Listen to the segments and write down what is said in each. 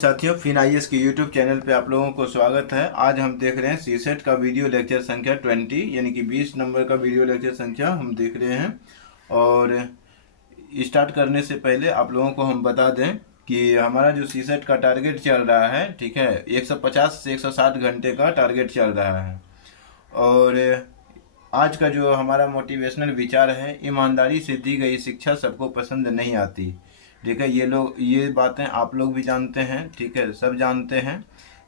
साथियों फिन के YouTube channel पे आप लोगों को स्वागत है। आज हम देख रहे हैं सीसेट का वीडियो लेक्चर संख्या 20 यानी कि 20 नंबर का वीडियो लेक्चर संख्या हम देख रहे हैं। और स्टार्ट करने से पहले आप लोगों को हम बता दें कि हमारा जो सीसेट का टारगेट चल रहा है, ठीक है, 150 से 160 घंटे का टारगेट चल रहा है। और आज का जो हमारा मोटिवेशनल विचार है, ईमानदारी से दी गई शिक्षा सबको पसंद नहीं आती। ठीक है, ये बातें आप लोग भी जानते हैं, ठीक है, सब जानते हैं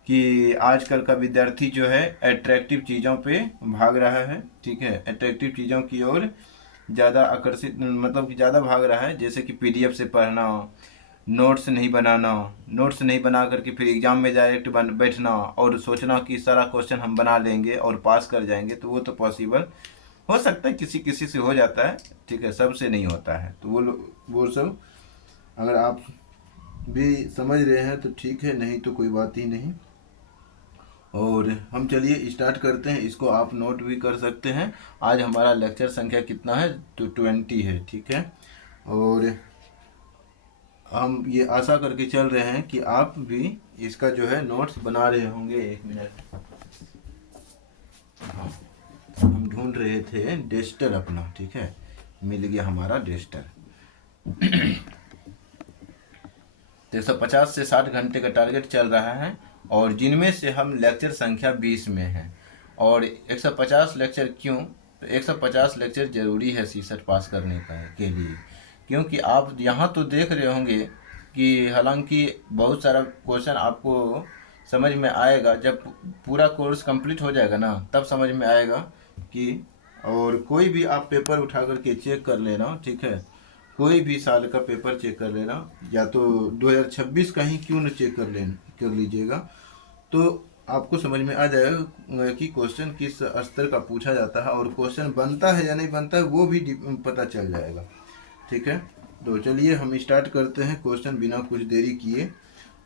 कि आजकल का विद्यार्थी जो है अट्रैक्टिव चीज़ों पे भाग रहा है। ठीक है, अट्रैक्टिव चीज़ों की ओर ज़्यादा आकर्षित, मतलब कि ज़्यादा भाग रहा है, जैसे कि पीडीएफ से पढ़ना, नोट्स नहीं बनाना, नोट्स नहीं बना करके फिर एग्ज़ाम में डायरेक्ट बैठना और सोचना कि सारा क्वेश्चन हम बना लेंगे और पास कर जाएंगे। तो वो तो पॉसिबल हो सकता है, किसी किसी से हो जाता है, ठीक है, सबसे नहीं होता है। तो वो सब अगर आप भी समझ रहे हैं तो ठीक है, नहीं तो कोई बात ही नहीं। और हम चलिए स्टार्ट करते हैं। इसको आप नोट भी कर सकते हैं। आज हमारा लेक्चर संख्या कितना है? तो 20 है, ठीक है। और हम ये आशा करके चल रहे हैं कि आप भी इसका जो है नोट्स बना रहे होंगे। एक मिनट, हाँ, हम ढूंढ रहे थे डेस्टर अपना, ठीक है, मिल गया हमारा डेस्टर। 150 से 60 घंटे का टारगेट चल रहा है और जिनमें से हम लेक्चर संख्या 20 में हैं। और 150 लेक्चर क्यों? तो 150 लेक्चर ज़रूरी है सीसेट पास करने के लिए, क्योंकि आप यहाँ तो देख रहे होंगे कि हालांकि बहुत सारा क्वेश्चन आपको समझ में आएगा, जब पूरा कोर्स कंप्लीट हो जाएगा ना तब समझ में आएगा कि, और कोई भी आप पेपर उठा करके चेक कर लेना, ठीक है, कोई भी साल का पेपर चेक कर लेना, या तो 2026 का ही क्यों न चेक कर लीजिएगा, तो आपको समझ में आ जाएगा कि क्वेश्चन किस स्तर का पूछा जाता है और क्वेश्चन बनता है या नहीं बनता है वो भी पता चल जाएगा। ठीक है, तो चलिए हम स्टार्ट करते हैं क्वेश्चन बिना कुछ देरी किए।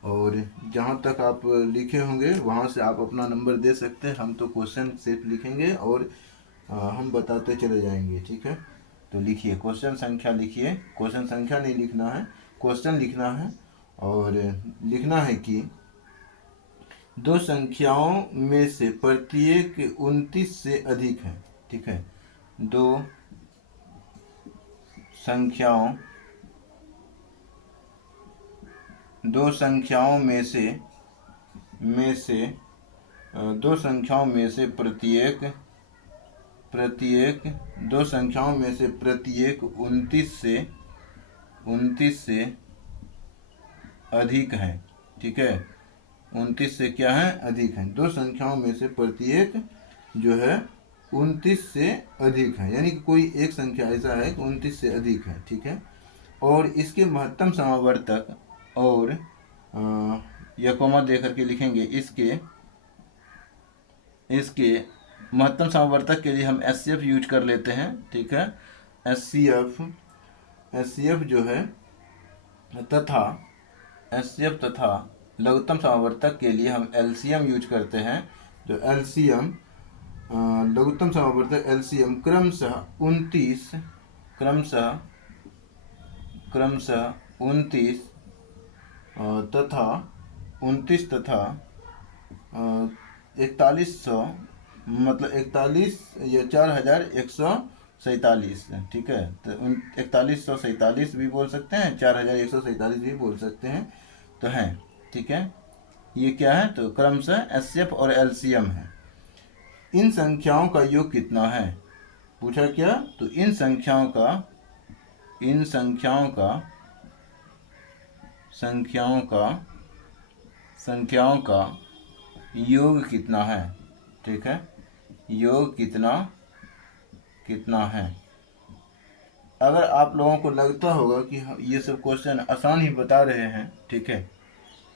और जहाँ तक आप लिखे होंगे वहाँ से आप अपना नंबर दे सकते हैं। हम तो क्वेश्चन सिर्फ लिखेंगे और हम बताते चले जाएंगे। ठीक है, तो लिखिए, क्वेश्चन संख्या लिखिए। क्वेश्चन संख्या नहीं लिखना है, क्वेश्चन लिखना है। और लिखना है कि दो संख्याओं में से प्रत्येक 29 से अधिक है। ठीक है, दो संख्याओं दो संख्याओं में से प्रत्येक 29 से अधिक है। ठीक है, 29 से क्या है? अधिक है। दो संख्याओं में से प्रत्येक जो है 29 से अधिक है, यानी कि कोई एक संख्या ऐसा है कि 29 से अधिक है। ठीक है, और इसके महत्तम समावर्तक, और यह कोमा दे करके लिखेंगे, इसके महत्तम समावर्तक के लिए हम एचसीएफ यूज कर लेते हैं। ठीक है, एचसीएफ जो है तथा लघुत्तम समावर्तक के लिए हम एलसीएम यूज करते हैं। जो एलसीएम, लघुत्तम समावर्तक एलसीएम क्रमशः 29 तथा 4100, मतलब 41 या 4147। ठीक है, तो 4147 भी बोल सकते हैं, 4147 भी बोल सकते हैं, तो हैं। ठीक है, ये क्या है? तो क्रमशः एचसीएफ और एलसीएम है। इन संख्याओं का योग कितना है? पूछा क्या? तो इन संख्याओं का योग कितना है? ठीक है, योग कितना है? अगर आप लोगों को लगता होगा कि ये सब क्वेश्चन आसान ही बता रहे हैं, ठीक है,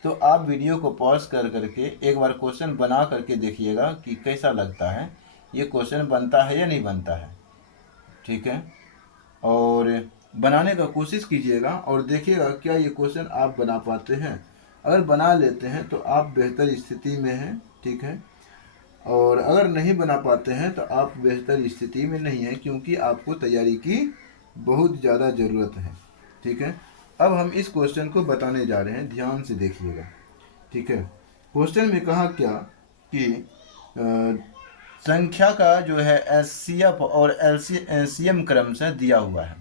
तो आप वीडियो को पॉज कर करके एक बार क्वेश्चन बना करके देखिएगा कि कैसा लगता है, ये क्वेश्चन बनता है या नहीं बनता है। ठीक है, और बनाने का कोशिश कीजिएगा और देखिएगा क्या ये क्वेश्चन आप बना पाते हैं। अगर बना लेते हैं तो आप बेहतर स्थिति में हैं। ठीक है, और अगर नहीं बना पाते हैं तो आप बेहतर स्थिति में नहीं हैं, क्योंकि आपको तैयारी की बहुत ज़्यादा ज़रूरत है। ठीक है, अब हम इस क्वेश्चन को बताने जा रहे हैं, ध्यान से देखिएगा। ठीक है। क्वेश्चन में कहा क्या कि संख्या का जो है एचसीएफ और एलसीएम क्रम से दिया हुआ है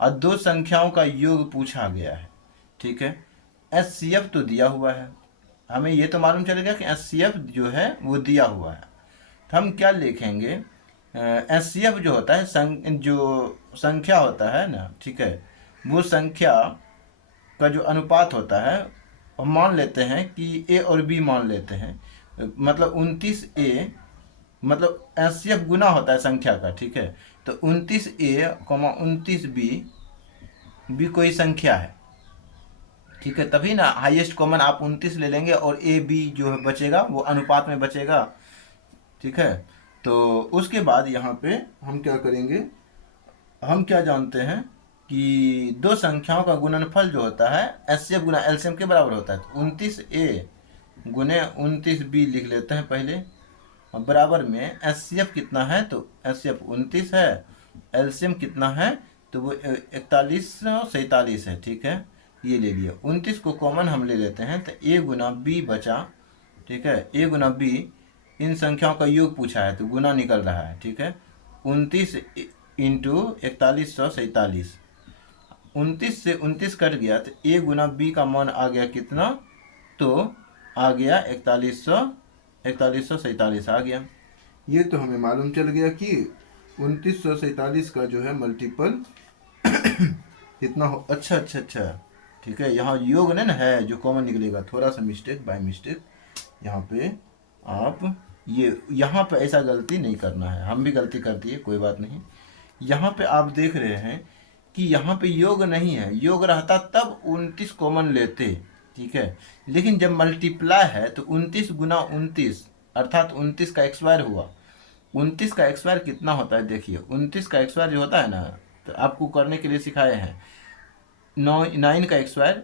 और दो संख्याओं का योग पूछा गया है। ठीक है, एचसीएफ तो दिया हुआ है, हमें ये तो मालूम चलेगा कि एचसीएफ जो है वो दिया हुआ है। तो हम क्या लिखेंगे, एचसीएफ जो होता है जो संख्या होता है ना, ठीक है, वो संख्या का जो अनुपात होता है हम मान लेते हैं कि ए और बी मान लेते हैं, मतलब 29A, मतलब एचसीएफ गुना होता है संख्या का। ठीक है, तो 29A, 29B भी कोई संख्या है। ठीक है, तभी ना हाईएस्ट कॉमन आप 29 ले लेंगे और ए बी जो है बचेगा वो अनुपात में बचेगा। ठीक है, तो उसके बाद यहाँ पे हम क्या करेंगे, हम क्या जानते हैं कि दो संख्याओं का गुणनफल जो होता है एचसीएफ गुना एलसीएम के बराबर होता है। तो 29A गुने 29B लिख लेते हैं पहले, और बराबर में एचसीएफ कितना है, तो एचसीएफ 29 है, एलसीएम कितना है, तो वो 4147 है। ठीक है, ये ले लिया। 29 को कॉमन हम ले लेते हैं, तो ए गुना बी बचा। ठीक है, ए गुना बी, इन संख्याओं का योग पूछा है तो गुना निकल रहा है। ठीक है, 29 इंटू 4147, 29 से 29 कट गया तो ए गुना बी का मान आ गया कितना, तो आ गया 4147 आ गया। ये तो हमें मालूम चल गया कि 2947 का जो है मल्टीपल कितना हो। अच्छा अच्छा अच्छा, ठीक है, यहाँ योग नहीं ना है जो कॉमन निकलेगा, थोड़ा सा मिस्टेक बाय मिस्टेक यहाँ पे। आप ये यहाँ पे ऐसा गलती नहीं करना है, हम भी गलती कर दिए, कोई बात नहीं। यहाँ पे आप देख रहे हैं कि यहाँ पे योग नहीं है, योग रहता तब 29 कॉमन लेते। ठीक है, लेकिन जब मल्टीप्लाई है तो 29 गुना 29 अर्थात 29 का एक्सवायर हुआ। 29 का एक्सवायर कितना होता है, देखिए 29 का एक्सवायर जो होता है ना, तो आपको करने के लिए सिखाए हैं। 9 का एक्सवायर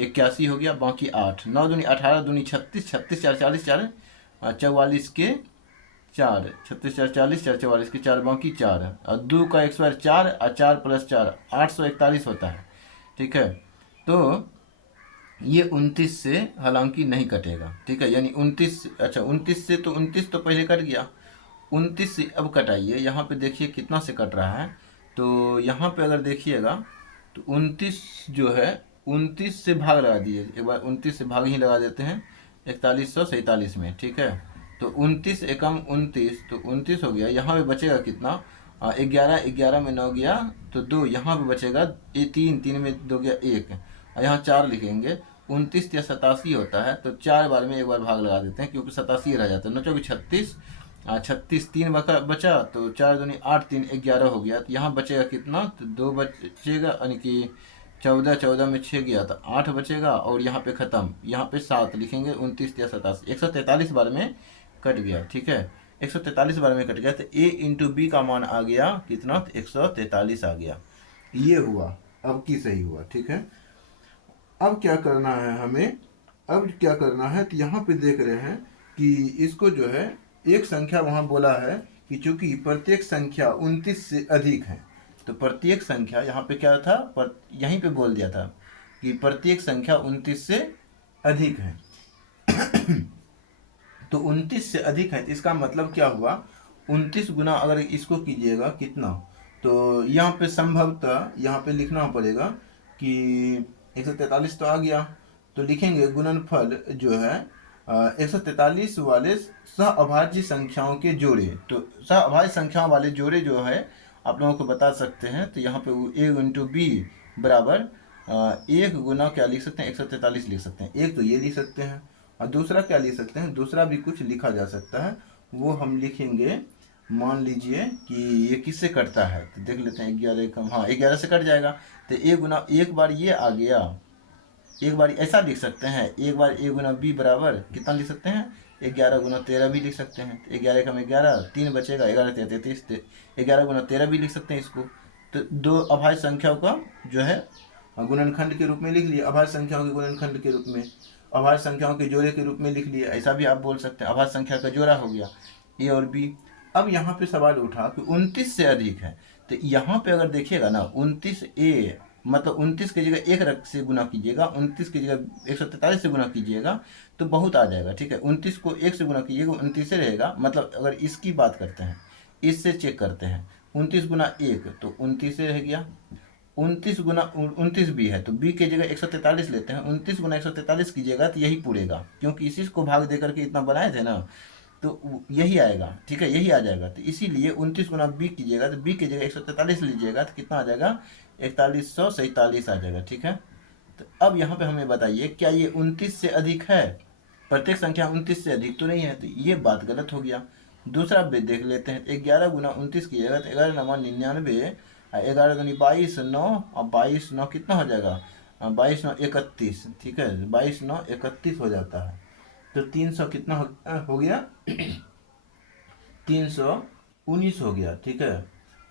81 हो गया, बाकी 8, 9 दूनी 18, दूनी 36, 36 4 40, 4 44 के 4, 36 4 40, 4 44 के 4, बाकी 4, और 2 का एक्सवायर 4 और 4 + 4 841 होता है। ठीक है, तो ये 29 से हालांकि नहीं कटेगा। ठीक है, यानी 29, अच्छा 29 से, तो 29 तो पहले कट गया, 29 से अब कटाइए। यहाँ पे देखिए कितना से कट रहा है, तो यहाँ पे अगर देखिएगा तो 29 जो है 29 से भाग लगा दिए, एक बार 29 से भाग ही लगा देते हैं 4147 में। ठीक है, तो 29 एकम 29, तो 29 हो गया। यहाँ पे बचेगा कितना, 11, 11 में 9 गया तो 2, यहाँ पे बचेगा 3, 3 में 2 गया 1, और यहाँ 4 लिखेंगे। 29 या 87 होता है, तो 4 बार में एक बार भाग लगा देते हैं क्योंकि 87 रह जाता है। 9 चौकी 36, 36, 3 बचा, तो 4 दूनी 8, 3 11 हो गया। तो यहाँ बचेगा कितना, तो 2 बचेगा, यानी कि 14, 14 में 6 गया तो 8 बचेगा, और यहाँ पे ख़त्म, यहाँ पे 7 लिखेंगे। 29 या 87, 143 बार में कट गया। ठीक है, 143 बार में कट गया, तो ए इंटू बी का मान आ गया कितना, तो 143 आ गया। ये हुआ, अब की सही हुआ। ठीक है, अब क्या करना है हमें, अब क्या करना है, तो यहाँ पे देख रहे हैं कि इसको जो है एक संख्या वहाँ बोला है कि चूंकि प्रत्येक संख्या 29 से अधिक है, तो प्रत्येक संख्या यहाँ पे क्या था, यहीं पे बोल दिया था कि प्रत्येक संख्या 29 से अधिक है। तो 29 से अधिक है, इसका मतलब क्या हुआ, 29 गुना अगर इसको कीजिएगा कितना, तो यहाँ पे संभवतः यहाँ पे लिखना पड़ेगा कि 143 तो आ गया, तो लिखेंगे गुणनफल जो है 143 वाले सहअभाज्य संख्याओं के जोड़े। तो सहअभाज्य संख्याओं वाले जोड़े जो है आप लोगों को बता सकते हैं, तो यहाँ पे ए इंटू बी बराबर 1 गुना क्या लिख सकते हैं, 143 लिख सकते हैं। एक तो ये लिख सकते हैं, और दूसरा क्या लिख सकते हैं, दूसरा भी कुछ लिखा जा सकता है, वो हम लिखेंगे। मान लीजिए कि ये किससे कटता है, तो देख लेते हैं। 11 कम, हाँ 11 से कट जाएगा, तो ए गुना, एक बार ये आ गया, एक बार ऐसा लिख सकते हैं, एक बार ए गुना बी बराबर कितना लिख सकते हैं, 11 गुना 13 भी लिख सकते हैं। तो 11 कम 11, 3 बचेगा, 11 33, 11 गुना 13 भी लिख सकते हैं इसको। तो दो अभाज्य संख्याओं का जो है गुणनखंड के रूप में लिख लिए, अभाज्य संख्याओं के गुणनखंड के रूप में, अभाज्य संख्याओं के जोड़े के रूप में लिख लिए, ऐसा भी आप बोल सकते हैं। अभाज्य संख्या का जोड़ा हो गया ए और बी। अब यहाँ पे सवाल उठा कि 29 से अधिक है, तो यहाँ पे अगर देखिएगा ना 29A मतलब 29 की जगह 1 रख से गुना कीजिएगा, 29 की जगह 143 से गुना कीजिएगा तो बहुत आ जाएगा, ठीक है। 29 को 1 से गुना कीजिएगा, 29 से रहेगा। मतलब अगर इसकी बात करते हैं, इससे चेक करते हैं, 29 गुना 1 तो 29 से रह गया। 29 गुना 29 बी है तो बी की जगह 143 लेते हैं, 29 गुना 143 कीजिएगा तो यही पूरेगा, क्योंकि इसी को भाग दे करके इतना बनाए थे ना, तो यही आएगा, ठीक है, यही आ जाएगा। तो इसीलिए 29 गुना बी कीजिएगा तो बी की जगह 143 लीजिएगा तो कितना आ जाएगा, 4147 आ जाएगा, ठीक है। तो अब यहाँ पे हमें बताइए, क्या ये 29 से अधिक है? प्रत्येक संख्या 29 से अधिक तो नहीं है, तो ये बात गलत हो गया। दूसरा भी देख लेते हैं, 11 गुना 29 कीजिएगा तो 11 नमा 99, 11 दूनी 22, 9 और 22 9 कितना हो जाएगा, 22 9 31, ठीक है, 22 9 31 हो जाता है। तो 300 कितना हो गया 319 हो गया, ठीक है।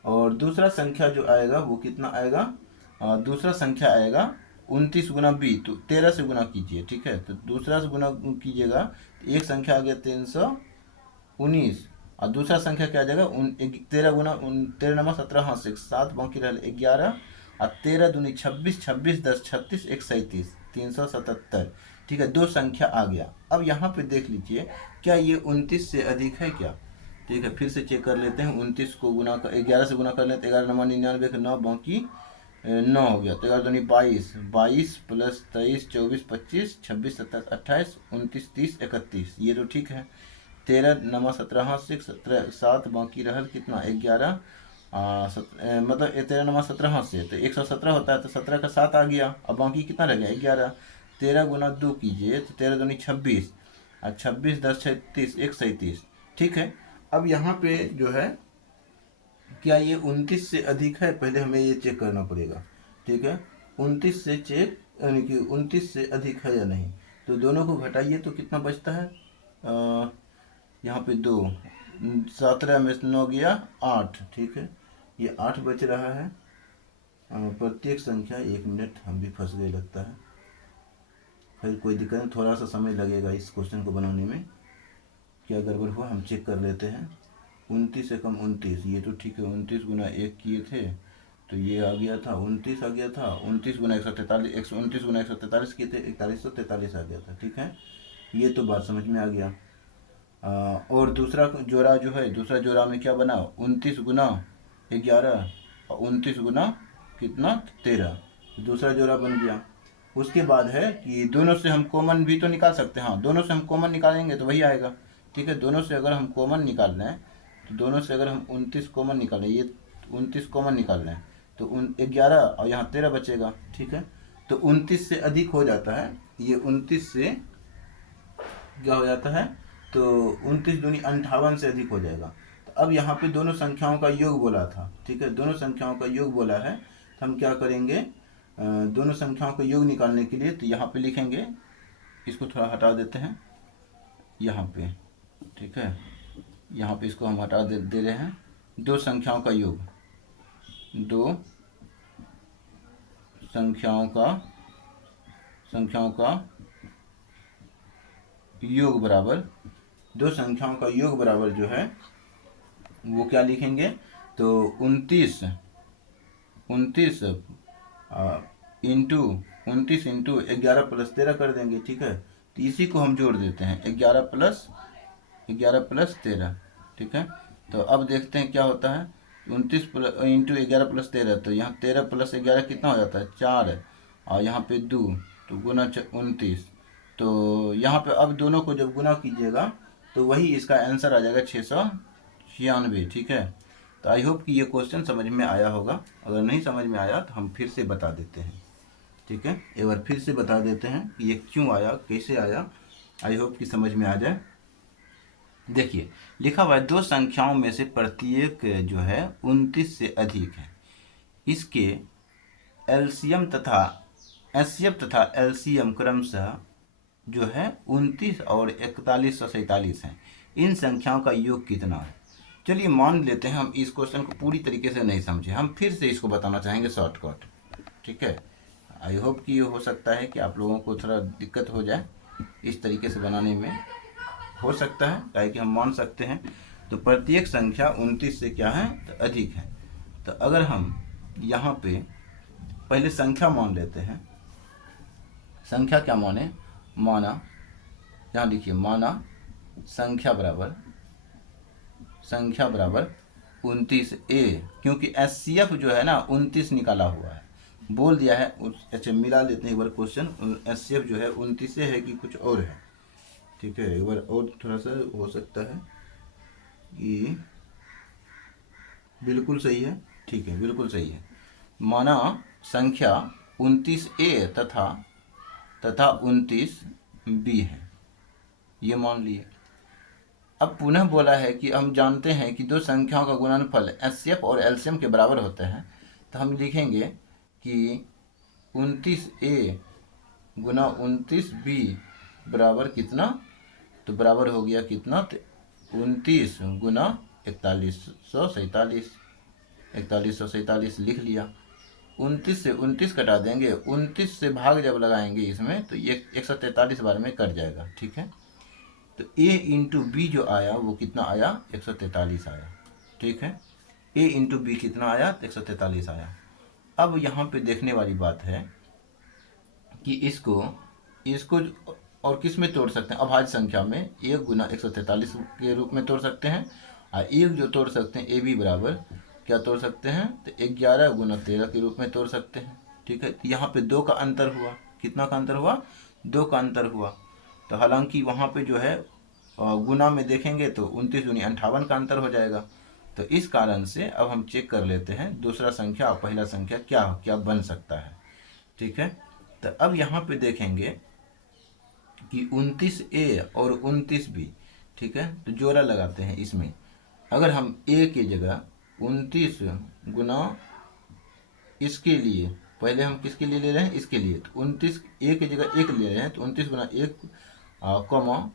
और दूसरा संख्या जो आएगा वो कितना आएगा, दूसरा संख्या आएगा 29 गुना बी, तो 13 से गुना कीजिए, ठीक है। तो दूसरा से गुना कीजिएगा तो एक संख्या आ गया 319 और दूसरा संख्या क्या आ जाएगा 13 गुना 13 नमा 17, हाँ 7 बाकी रहा 11 और 13 दूनी 26, 26 10 36 1 37 377, ठीक है। दो संख्या आ गया। अब यहाँ पे देख लीजिए, क्या ये 29 से अधिक है क्या, ठीक है। फिर से चेक कर लेते हैं, 29 को गुना कर 11 से गुना कर लेते हैं, 11 नमा 99 के 9 बाकी 9 हो गया, तो 11 दूनी 22, 22 प्लस 23 24 25 26 27 28 29 30 31, ये तो ठीक है। 13 नमा 17 हाँ 6 17 7 बाकी रहल कितना 11, मतलब 13 नमा 17 हाँ से तो 117 होता है, तो 17 का 7 आ गया, अब बाकी कितना रह गया 11। 13 गुना 2 कीजिए तो 13 दूनी 26 और 26 10 36 1 37, ठीक है। अब यहाँ पे जो है, क्या ये 29 से अधिक है, पहले हमें ये चेक करना पड़ेगा, ठीक है। 29 से चेक यानी कि 29 से अधिक है या नहीं, तो दोनों को घटाइए तो कितना बचता है, यहाँ पे 2, 17 में 9 गया 8, ठीक है, ये 8 बच रहा है। प्रत्येक संख्या 1 मिनट, हम भी फंस गए लगता है, फिर कोई दिक्कत नहीं, थोड़ा सा समय लगेगा इस क्वेश्चन को बनाने में। क्या गड़बड़ हुआ हम चेक कर लेते हैं। 29 से कम 29, ये तो ठीक है, 29 गुना 1 किए थे तो ये आ गया था 29 आ गया था, 29 गुना 143 129 गुना 143 किए थे 4143 आ गया था, ठीक है। ये तो बात समझ में आ गया। और दूसरा जोड़ा जो है, दूसरा जोड़ा में क्या बना, 29 गुना 11 और 29 गुना कितना 13, दूसरा जोड़ा बन गया। उसके बाद है कि दोनों से हम कॉमन भी तो निकाल सकते हैं, हाँ दोनों से हम कॉमन निकालेंगे तो वही आएगा, ठीक है। दोनों से अगर हम कॉमन निकाल रहे हैं तो दोनों से अगर हम 29 कॉमन निकालें, ये 29 कॉमन निकाल रहे हैं तो 11 और यहाँ 13 बचेगा, ठीक है। तो 29 से अधिक हो जाता है, ये 29 से क्या हो जाता है, तो 29 दूनी 58 से अधिक हो जाएगा। तो अब यहाँ पे दोनों संख्याओं का योग बोला था, ठीक है, दोनों संख्याओं का योग बोला है, तो हम क्या करेंगे, दोनों संख्याओं का योग निकालने के लिए तो यहाँ पे लिखेंगे, इसको थोड़ा हटा देते हैं यहाँ पे, ठीक है, यहाँ पे इसको हम हटा दे रहे हैं। दो संख्याओं का योग, दो संख्याओं का योग बराबर, दो संख्याओं का योग बराबर जो है वो क्या लिखेंगे, तो 29 इंटू 11 प्लस 13 कर देंगे, ठीक है। तो इसी को हम जोड़ देते हैं 11 प्लस 13, ठीक है। तो अब देखते हैं क्या होता है, 29 इंटू 11 प्लस 13, तो यहाँ 13 प्लस 11 कितना हो जाता है 4 और यहाँ पे 2, तो गुना 29, तो यहाँ पे अब दोनों को जब गुना कीजिएगा तो वही इसका आंसर आ जाएगा 696, ठीक है। तो आई होप कि ये क्वेश्चन समझ में आया होगा, अगर नहीं समझ में आया तो हम फिर से बता देते हैं, ठीक है, एक बार फिर से बता देते हैं कि ये क्यों आया कैसे आया, आई होप कि समझ में आ जाए। देखिए लिखा हुआ है, दो संख्याओं में से प्रत्येक जो है 29 से अधिक है, इसके एलसीएम तथा एलसीएम क्रमशः जो है 29 और 4147 हैं। इन संख्याओं का योग कितना है। चलिए मान लेते हैं हम इस क्वेश्चन को पूरी तरीके से नहीं समझे, हम फिर से इसको बताना चाहेंगे शॉर्टकट, ठीक है। आई होप कि ये हो सकता है कि आप लोगों को थोड़ा दिक्कत हो जाए इस तरीके से बनाने में, हो सकता है, ताकि कि हम मान सकते हैं। तो प्रत्येक संख्या 29 से क्या है तो अधिक है। तो अगर हम यहाँ पे पहले संख्या मान लेते हैं। संख्या क्या माने, माना, यहाँ लिखिए, माना संख्या बराबर 29A, क्योंकि एचसीएफ जो है ना 29 निकाला हुआ है, बोल दिया है। अच्छा मिला लेते हैं एक बार क्वेश्चन, एचसीएफ जो है 29 है कि कुछ और है, ठीक है, एक बार और थोड़ा सा हो सकता है। ये बिल्कुल सही है, ठीक है, बिल्कुल सही है। माना संख्या 29A तथा 29B है, ये मान लिए। अब पुनः बोला है कि हम जानते हैं कि दो संख्याओं का गुणनफल एचसीएफ और एलसीएम के बराबर होते हैं, तो हम लिखेंगे कि 29A गुना 29B बराबर कितना, तो बराबर हो गया कितना, तो 29 गुना 4147 लिख लिया। 29 से 29 कटा देंगे, 29 से भाग जब लगाएंगे इसमें तो ये 143 बार में कट जाएगा, ठीक है। तो A इंटू बी जो आया वो कितना आया, 143 आया, ठीक है। A इंटू बी कितना आया, 143 आया। अब यहाँ पे देखने वाली बात है कि इसको और किस में तोड़ सकते हैं, अभाज्य संख्या में 1 गुना 143 के रूप में तोड़ सकते हैं, और एक जो तोड़ सकते हैं ए बी बराबर क्या तोड़ सकते हैं, तो 11 गुना 13 के रूप में तोड़ सकते हैं, ठीक है। तो यहाँ पे 2 का अंतर हुआ, कितना का अंतर हुआ, 2 का अंतर हुआ। तो हालांकि वहाँ पे जो है गुना में देखेंगे तो 29 दूनी 58 का अंतर हो जाएगा। तो इस कारण से अब हम चेक कर लेते हैं दूसरा संख्या और पहला संख्या क्या क्या बन सकता है, ठीक है। तो अब यहाँ पे देखेंगे कि 29A और 29B, ठीक है। तो जोड़ा लगाते हैं इसमें। अगर हम A की जगह 29 गुना इसके लिए, पहले हम किसके लिए ले रहे हैं, इसके लिए, तो 29 A की जगह 1 ले रहे हैं, तो 29 गुना 1 कॉमा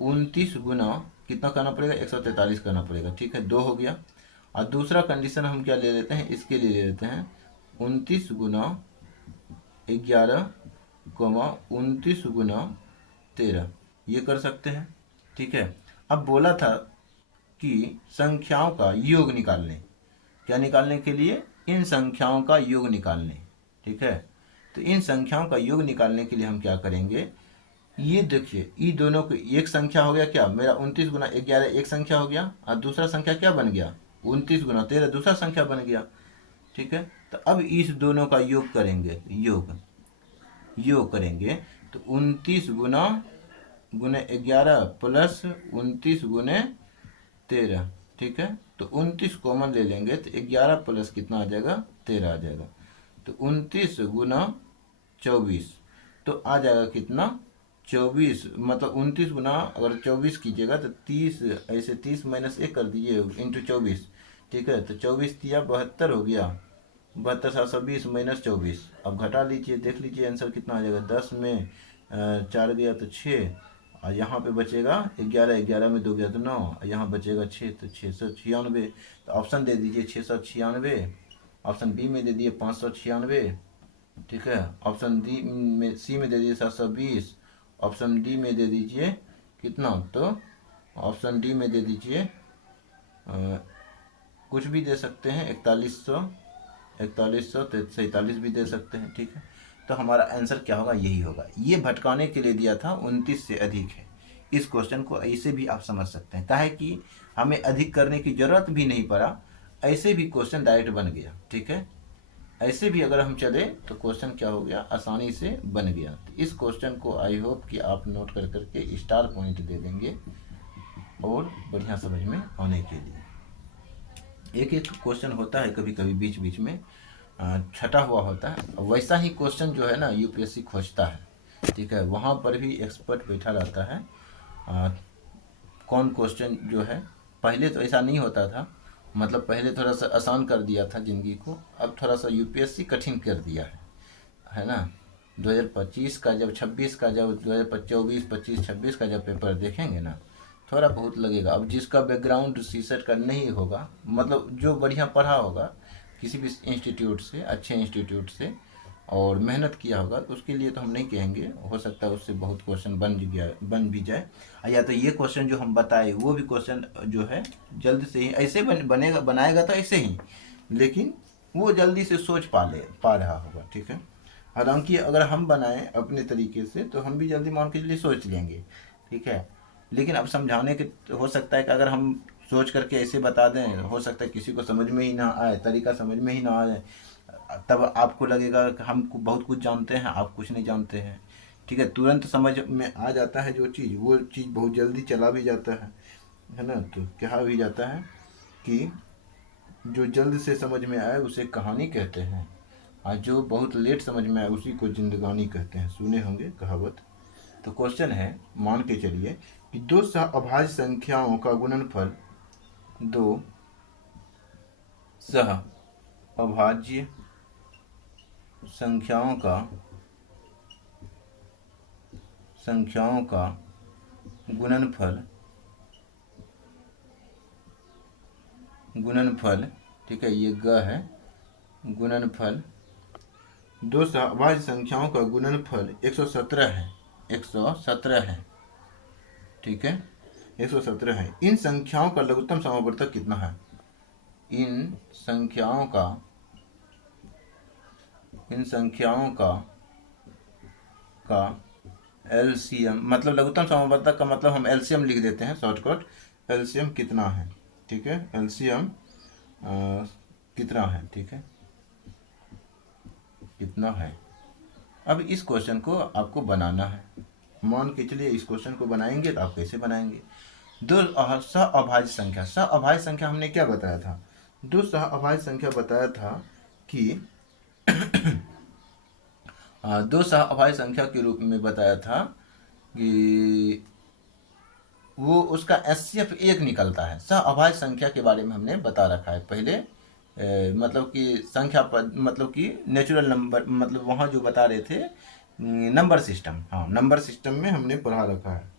29 गुना कितना करना पड़ेगा, 143 करना पड़ेगा, ठीक है, 2 हो गया। और दूसरा कंडीशन हम क्या ले लेते हैं, इसके लिए ले लेते हैं 29 गुना 11 कॉमा 29 गुना 13, ये कर सकते हैं, ठीक है। अब बोला था कि संख्याओं का योग निकालने, क्या निकालने के लिए, इन संख्याओं का योग निकालने, ठीक है। तो इन संख्याओं का योग निकालने के लिए हम क्या करेंगे, ये देखिए, ये दोनों को एक संख्या हो गया क्या, मेरा 29 गुना 11 एक संख्या हो गया, और दूसरा संख्या क्या बन गया, 29 गुना 13 दूसरा संख्या बन गया, ठीक है। तो अब इस दोनों का योग करेंगे, योग करेंगे, तो 29 गुना 11 प्लस 29 गुने 13, ठीक है। तो 29 कॉमन ले लेंगे तो 11 प्लस कितना आ जाएगा, 13 आ जाएगा। तो 29 गुना 24 तो आ जाएगा कितना, 24, मतलब 29 गुना अगर 24 कीजिएगा तो 30, ऐसे 30 माइनस 1 कर दीजिए इंटू 24, ठीक है। तो 24 दिया 72 हो गया, 72 720 माइनस 24, अब घटा लीजिए, देख लीजिए आंसर कितना आ जाएगा, 10 में 4 गया तो 6, और यहाँ पे बचेगा 11, 11 में 2 गया तो 9, और यहाँ बचेगा 6, तो 696। तो ऑप्शन दे दीजिए 696, ऑप्शन बी में दे दिए 596, ठीक है। ऑप्शन डी में, सी में दे दीजिए 720, ऑप्शन डी में दे दीजिए कितना, तो ऑप्शन डी में दे दीजिए कुछ भी दे सकते हैं, 4147 भी दे सकते हैं, ठीक है। तो हमारा आंसर क्या होगा, यही होगा। ये भटकाने के लिए दिया था 29 से अधिक है। इस क्वेश्चन को ऐसे भी आप समझ सकते हैं, काहे कि हमें अधिक करने की जरूरत भी नहीं पड़ा, ऐसे भी क्वेश्चन डायरेक्ट बन गया, ठीक है। ऐसे भी अगर हम चले तो क्वेश्चन क्या हो गया, आसानी से बन गया। तो इस क्वेश्चन को आई होप कि आप नोट कर करके स्टार पॉइंट दे देंगे और बढ़िया समझ में आने के लिए। एक एक क्वेश्चन होता है कभी कभी बीच बीच में छटा हुआ होता है, वैसा ही क्वेश्चन जो है ना यूपीएससी खोजता है, ठीक है। वहाँ पर भी एक्सपर्ट बैठा रहता है। कौन क्वेश्चन जो है, पहले तो ऐसा नहीं होता था, मतलब पहले थोड़ा सा आसान कर दिया था ज़िंदगी को, अब थोड़ा सा यूपीएससी कठिन कर दिया है ना। 2025 का जब 26 का जब 2024 25 26 का जब पेपर देखेंगे ना, थोड़ा बहुत लगेगा। अब जिसका बैकग्राउंड सीसेट का नहीं होगा, मतलब जो बढ़िया पढ़ा होगा किसी भी इंस्टीट्यूट से, अच्छे इंस्टीट्यूट से, और मेहनत किया होगा, तो उसके लिए तो हम नहीं कहेंगे, हो सकता है उससे बहुत क्वेश्चन बन भी जाए, या तो ये क्वेश्चन जो हम बताए वो भी क्वेश्चन जो है जल्द से ही ऐसे बनाएगा तो ऐसे ही, लेकिन वो जल्दी से सोच पा रहा होगा, ठीक है। हालांकि अगर हम बनाएं अपने तरीके से तो हम भी जल्दी मान के चलिए सोच लेंगे, ठीक है। लेकिन अब समझाने के हो सकता है कि अगर हम सोच करके ऐसे बता दें, हो सकता है किसी को समझ में ही ना आए, तरीका समझ में ही ना आए, तब आपको लगेगा कि हम बहुत कुछ जानते हैं, आप कुछ नहीं जानते हैं, ठीक है। तुरंत समझ में आ जाता है जो चीज़, वो चीज़ बहुत जल्दी चला भी जाता है ना। तो कहा भी जाता है कि जो जल्द से समझ में आए उसे कहानी कहते हैं, और जो बहुत लेट समझ में आए उसी को जिंदगानी कहते हैं। सुने होंगे कहावत। तो क्वेश्चन है, मान के चलिए कि दो सहअभाज्य संख्याओं का गुणनफल दो सहअभाज्य संख्याओं का गुणनफल, ठीक है, ये ग है, गुणनफल दो सहअभाज्य संख्याओं का गुणनफल 117 है, 117 है, ठीक है, 117 है। इन संख्याओं का लघुत्तम समावर्तक कितना है? इन संख्याओं का एलसीएम, मतलब लघुत्तम समावर्तक का मतलब हम एलसीएम लिख देते हैं शॉर्टकट। एलसीएम कितना है, ठीक है, एलसीएम कितना है, ठीक है, कितना है। अब इस क्वेश्चन को आपको बनाना है। मान के चलिए इस क्वेश्चन को बनाएंगे तो आप कैसे बनाएंगे? दो सहअभाज्य संख्या हमने क्या बताया था? दो सहअभाज्य संख्या बताया था कि दो सहअभाज्य संख्या के रूप में बताया था कि वो उसका एचसीएफ 1 निकलता है। सहअभाज्य संख्या के बारे में हमने बता रखा है पहले, मतलब कि संख्या पर, मतलब कि नेचुरल नंबर, मतलब वहाँ जो बता रहे थे नंबर सिस्टम, हाँ नंबर सिस्टम में हमने पढ़ा रखा है।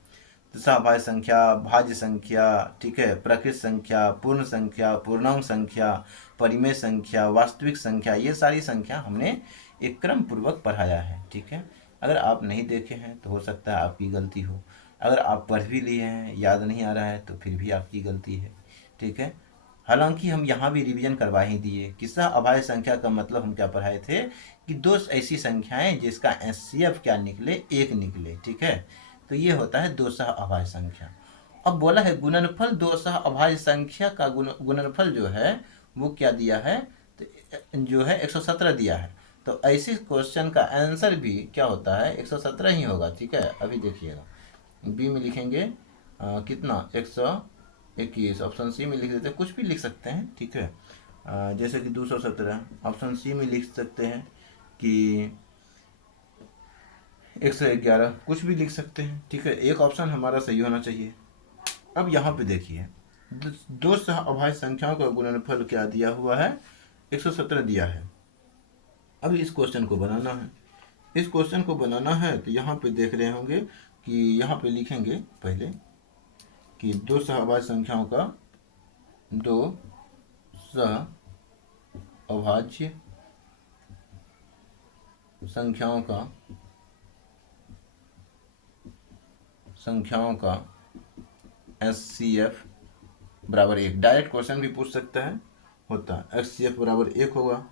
तो सहअभाज्य संख्या, भाज्य संख्या, ठीक है, प्रकृत संख्या, पूर्ण संख्या, पूर्णांक संख्या, परिमेय संख्या, वास्तविक संख्या, ये सारी संख्या हमने एक क्रम पूर्वक पढ़ाया है, ठीक है। अगर आप नहीं देखे हैं तो हो सकता है आपकी गलती हो, अगर आप पढ़ भी लिए हैं याद नहीं आ रहा है तो फिर भी आपकी गलती है, ठीक है। हालांकि हम यहाँ भी रिवीजन करवा ही दिए कि सहअभाज्य संख्या का मतलब हम क्या पढ़ाए थे कि दो ऐसी संख्याएं जिसका एचसीएफ क्या निकले, 1 निकले, ठीक है। तो ये होता है दो सहअभाज्य संख्या। अब बोला है गुणनफल दो सहअभाज्य संख्या का गुणनफल जो है वो क्या दिया है, तो जो है 117 दिया है। तो ऐसे क्वेश्चन का आंसर भी क्या होता है, 117 ही होगा, ठीक है। अभी देखिएगा बी में लिखेंगे कितना, 121, ऑप्शन सी में लिख देते हैं, कुछ भी लिख सकते हैं, ठीक है। जैसे कि 217, ऑप्शन सी में लिख सकते हैं कि 111, कुछ भी लिख सकते हैं, ठीक है। एक ऑप्शन हमारा सही होना चाहिए। अब यहाँ पे देखिए दो सहअभाज्य संख्याओं का गुणनफल क्या दिया हुआ है, 117 दिया है। अब इस क्वेश्चन को बनाना है। इस क्वेश्चन को बनाना है तो यहाँ पे देख रहे होंगे कि यहाँ पे लिखेंगे पहले कि दो सहअभाज्य संख्याओं का, दो सहअभाज्य संख्याओं का एचसीएफ बराबर 1। डायरेक्ट क्वेश्चन भी पूछ सकता है, होता है एचसीएफ बराबर 1 होगा,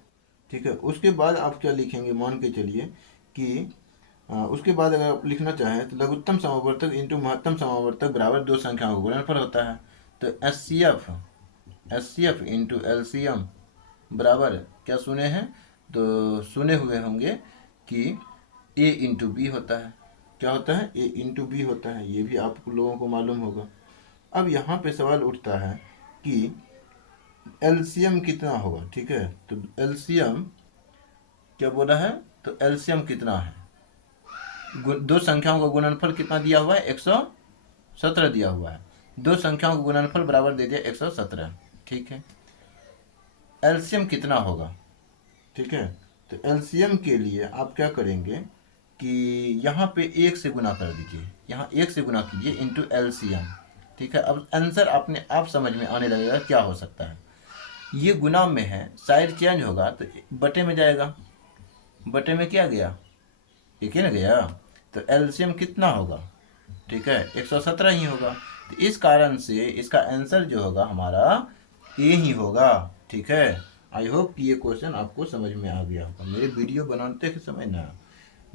ठीक है। उसके बाद आप क्या लिखेंगे, मान के चलिए कि उसके बाद अगर आप लिखना चाहें तो लघुत्तम समावर्तक इंटू महत्तम समावर्तक बराबर दो संख्याओं का गुणनफल होता है। तो एचसीएफ इंटू एलसीएम बराबर क्या सुने हैं, तो सुने हुए होंगे कि ए इंटू बी होता है। क्या होता है, ए इंटू बी होता है, ये भी आप लोगों को मालूम होगा। अब यहाँ पे सवाल उठता है कि एलसीएम कितना होगा, ठीक है। तो एलसीएम क्या बोला है, तो एलसीएम कितना है, दो संख्याओं का गुणनफल कितना दिया हुआ है, 117 दिया हुआ है। दो संख्याओं का गुणनफल बराबर दे दिया 117, ठीक है। एलसीएम कितना होगा, ठीक है। तो एलसीएम के लिए आप क्या करेंगे कि यहाँ पे 1 से गुना कर दीजिए, यहाँ 1 से गुना कीजिए इंटू एलसीएम, ठीक है। अब आंसर अपने आप समझ में आने लगेगा क्या हो सकता है। ये गुना में है, साइड चेंज होगा तो बटे में जाएगा, बटे में क्या गया, ठीक है ना गया। तो एलसीएम कितना होगा, ठीक है, 117 ही होगा। तो इस कारण से इसका आंसर जो होगा हमारा ए ही होगा, ठीक है। आई होप कि ये क्वेश्चन आपको समझ में आ गया होगा। मेरे वीडियो बनाते के समय ना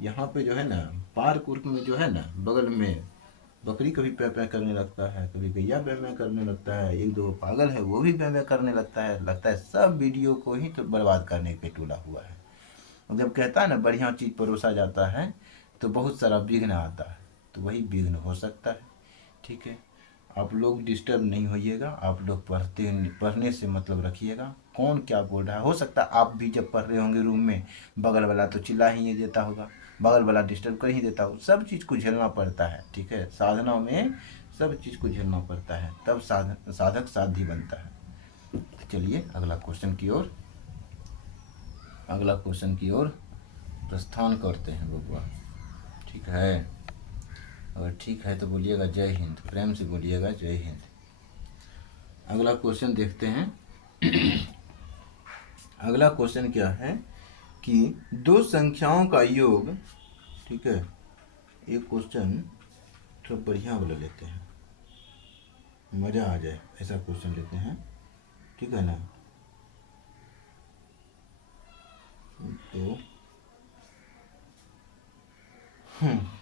यहाँ पे जो है ना पार्क उर्क में जो है ना बगल में बकरी कभी पै पै करने लगता है, कभी गैया पै पै करने लगता है, एक दो पागल है वो भी पै पै करने लगता है सब वीडियो को ही तो बर्बाद करने पे तुला हुआ है। जब कहता है ना बढ़िया चीज़ परोसा जाता है तो बहुत सारा विघ्न आता है, तो वही विघ्न हो सकता है। ठीक है, आप लोग डिस्टर्ब नहीं होइएगा, आप लोग पढ़ने से मतलब रखिएगा। कौन क्या बोल रहा है, हो सकता है आप भी जब पढ़ रहे होंगे रूम में बगल वाला तो चिल्ला ही नहीं देता होगा, बगल वाला डिस्टर्ब कर ही देता होगा। सब चीज़ को झेलना पड़ता है। ठीक है, साधना में सब चीज़ को झेलना पड़ता है, तब साधक साध्य बनता है। चलिए अगला क्वेश्चन की ओर प्रस्थान करते हैं बबुआ। ठीक है, अगर ठीक है तो बोलिएगा जय हिंद, प्रेम से बोलिएगा जय हिंद। अगला क्वेश्चन देखते हैं। अगला क्वेश्चन क्या है कि दो संख्याओं का योग। ठीक है, एक क्वेश्चन थोड़ा बढ़िया वाला लेते हैं, मज़ा आ जाए ऐसा क्वेश्चन लेते हैं। ठीक है ना,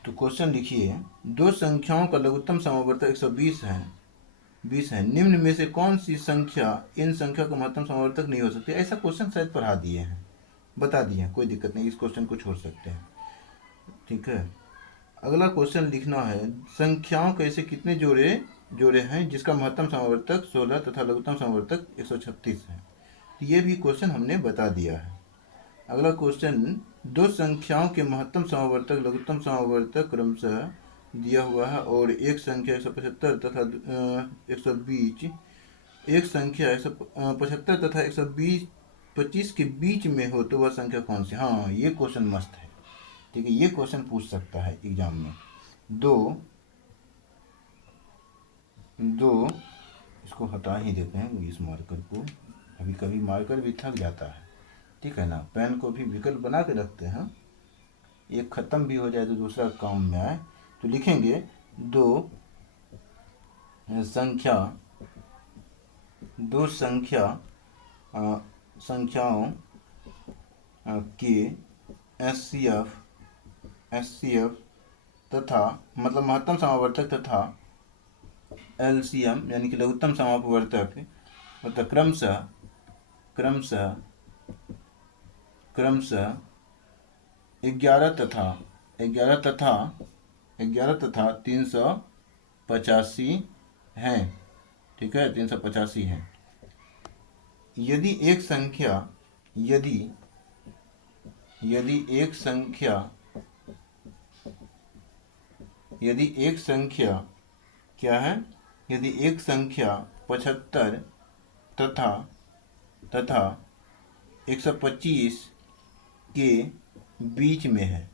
तो क्वेश्चन लिखिए, दो संख्याओं का लघुत्तम समावर्तक 120 है, 20 है, निम्न में से कौन सी संख्या इन संख्या का महत्तम समावर्तक नहीं हो सकती। ऐसा क्वेश्चन शायद पढ़ा दिए हैं, बता दिए हैं, कोई दिक्कत नहीं, इस क्वेश्चन को छोड़ सकते हैं। ठीक है, अगला क्वेश्चन लिखना है, संख्याओं के ऐसे कितने जोड़े हैं जिसका महत्तम समावर्तक 16 तथा लघुत्तम समावर्तक 136 है। ये भी क्वेश्चन हमने बता दिया है। अगला क्वेश्चन, दो संख्याओं के महत्तम समावर्तक लघुत्तम समावर्तक क्रमशः दिया हुआ है और एक संख्या 175 तथा 120, एक संख्या 175 तथा 125 के बीच में हो तो वह संख्या कौन सी। हाँ, ये क्वेश्चन मस्त है। ठीक है, ये क्वेश्चन पूछ सकता है एग्जाम में। दो इसको हटा ही देते हैं इस मार्कर को, कभी कभी मार्कर भी थक जाता है। ठीक है ना, पेन को भी विकल्प बना के रखते हैं, एक ख़त्म भी हो जाए तो दूसरा काम में आए। तो लिखेंगे दो संख्याओं के एचसीएफ तथा मतलब महत्तम समावर्तक तथा एलसीएम यानी कि लघुत्तम समापवर्तक मतलब क्रमशः 11 तथा 385 हैं। ठीक है, 385 हैं। यदि एक संख्या क्या है, यदि एक संख्या 75 तथा 125 के बीच में है,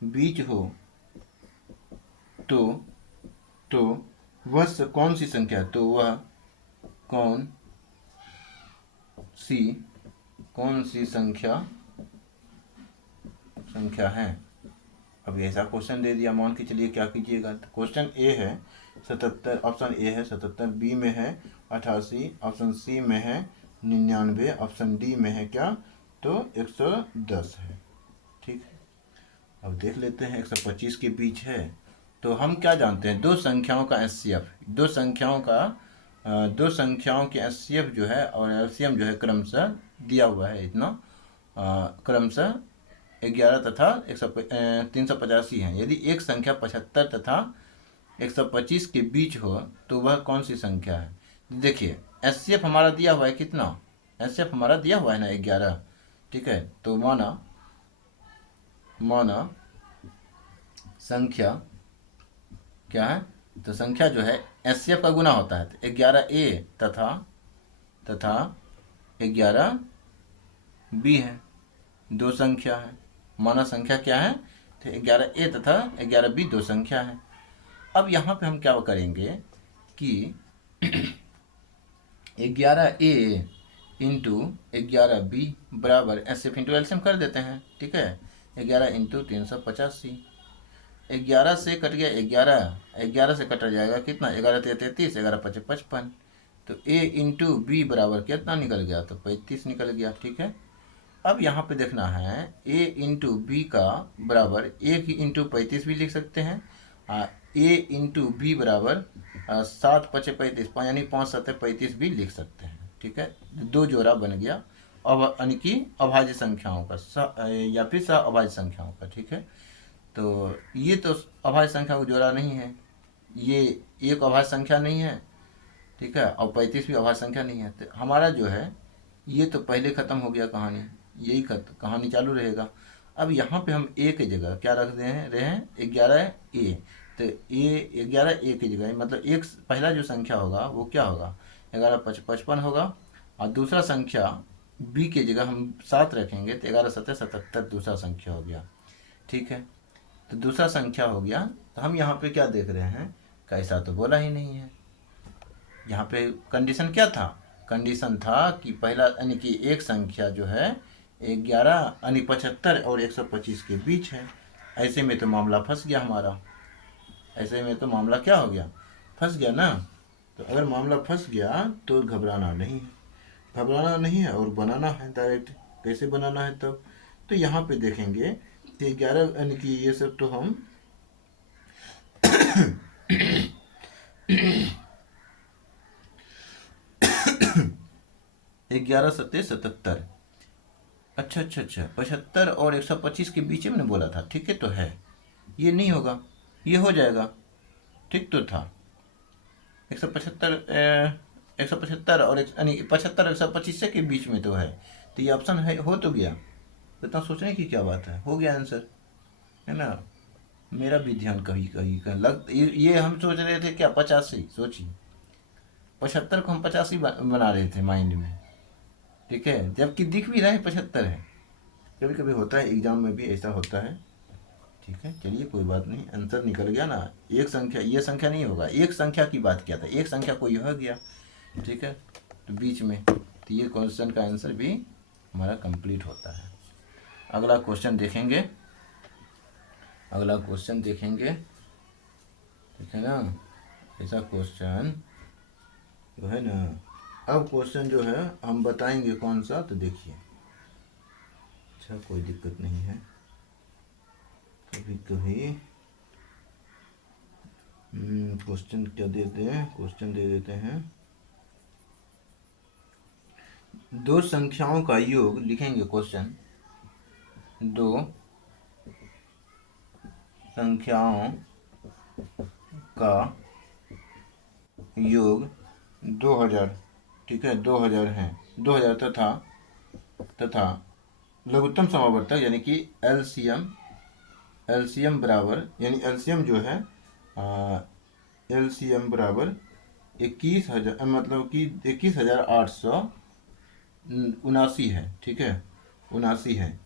बीच हो तो वह कौन सी संख्या, तो वह कौन सी संख्या है। अब ऐसा क्वेश्चन दे दिया, मान के चलिए क्या कीजिएगा। क्वेश्चन ए है 77, ऑप्शन ए है 77, बी में है 88, ऑप्शन सी में है 99, ऑप्शन डी में है क्या, तो 110 है। ठीक है, अब देख लेते हैं 125 के बीच है तो हम क्या जानते हैं, दो संख्याओं के एचसीएफ जो है और एलसीएम जो है क्रमशः दिया हुआ है इतना, क्रमशः 11 तथा 385 है। यदि एक संख्या 75 तथा 125 के बीच हो तो वह कौन सी संख्या है। देखिए एचसीएफ हमारा दिया हुआ है कितना, एचसीएफ हमारा दिया हुआ है ना 11। ठीक है, तो माना संख्या क्या है, तो संख्या जो है एचसीएफ का गुना होता है, तो 11A तथा 11B है, दो संख्या है। माना संख्या क्या है, तो 11A तथा 11B दो संख्या है। अब यहाँ पे हम क्या करेंगे कि 11A इंटू 11B बराबर एचसीएफ इंटू एलसीएम कर देते हैं। ठीक है, 11 इंटू 385, 11 से कट गया 11 से कटा जाएगा कितना, 11 33, 11 55, तो a इंटू बी बराबर कितना निकल गया, तो 35 निकल गया। ठीक है, अब यहाँ पे देखना है a इंटू बी का बराबर 1 इंटू 35 भी लिख सकते हैं, a इंटू बी बराबर 7 पचे 35 यानी 5 सत्ते 35 भी लिख सकते हैं। ठीक है, दो जोड़ा बन गया अब यानी कि अभाज्य संख्याओं का या फिर सह अभाज्य संख्याओं का। ठीक है, तो ये तो अभाज्य संख्या का जोड़ा नहीं है, ये एक अभाज्य संख्या नहीं है। ठीक है, और 35 भी अभाज्य संख्या नहीं है, तो हमारा जो है ये तो पहले ख़त्म हो गया कहानी, यही कहानी चालू रहेगा। अब यहाँ पे हम ए की जगह क्या रख रहे हैं 11 ए, तो ए 11 ए की जगह मतलब एक पहला जो संख्या होगा वो क्या होगा 11×5 = 55 होगा, और दूसरा संख्या बी की जगह हम 7 रखेंगे तो 11×7 = 77 दूसरा संख्या हो गया। ठीक है, तो दूसरा संख्या हो गया। तो हम यहाँ पे क्या देख रहे हैं, कैसा तो बोला ही नहीं है। यहाँ पे कंडीशन क्या था, कंडीशन था कि पहला यानी कि एक संख्या जो है 11 यानी 75 और 125 के बीच है। ऐसे में तो मामला फंस गया हमारा, ऐसे में तो मामला क्या हो गया, फंस गया ना। तो अगर मामला फंस गया तो घबराना नहीं है, घबराना नहीं है और बनाना है डायरेक्ट। कैसे बनाना है तब, तो यहाँ पे देखेंगे कि 11 यानी कि ये सब तो हम 11×7 = 77। अच्छा 75 और 125 के बीच में बोला था। ठीक है, तो है ये नहीं होगा, ये हो जाएगा। ठीक तो था 175 और यानी 75 और 125 के बीच में तो है, तो ये ऑप्शन है, हो तो गया। तो इतना सोचने की क्या बात है, हो गया आंसर, है ना। मेरा भी ध्यान कहीं कहीं लग ये हम सोच रहे थे क्या 85, सोचिए 75 को हम 85 बना रहे थे माइंड में। ठीक है, जबकि दिख भी रहा है 75 है। कभी कभी होता है एग्जाम में भी ऐसा होता है। ठीक है, चलिए कोई बात नहीं, आंसर निकल गया ना। एक संख्या, ये संख्या नहीं होगा, एक संख्या की बात किया था, एक संख्या कोई हो गया। ठीक है, तो बीच में, तो ये क्वेश्चन का आंसर भी हमारा कंप्लीट होता है। अगला क्वेश्चन देखेंगे, अगला क्वेश्चन देखेंगे। ठीक है ना, ऐसा क्वेश्चन जो है ना, अब क्वेश्चन जो है हम बताएंगे कौन सा, तो देखिए। अच्छा, कोई दिक्कत नहीं है, कभी कभी क्वेश्चन क्या देते हैं, क्वेश्चन दे देते हैं। दो संख्याओं का योग लिखेंगे क्वेश्चन, दो संख्याओं का योग 2000, ठीक है 2000 है, 2000 तथा लघुत्तम समावर्तक यानी कि एलसीएम बराबर, यानी एलसीएम जो है एलसीएम बराबर 21,000 मतलब कि 21,879 है। ठीक है, 79 है।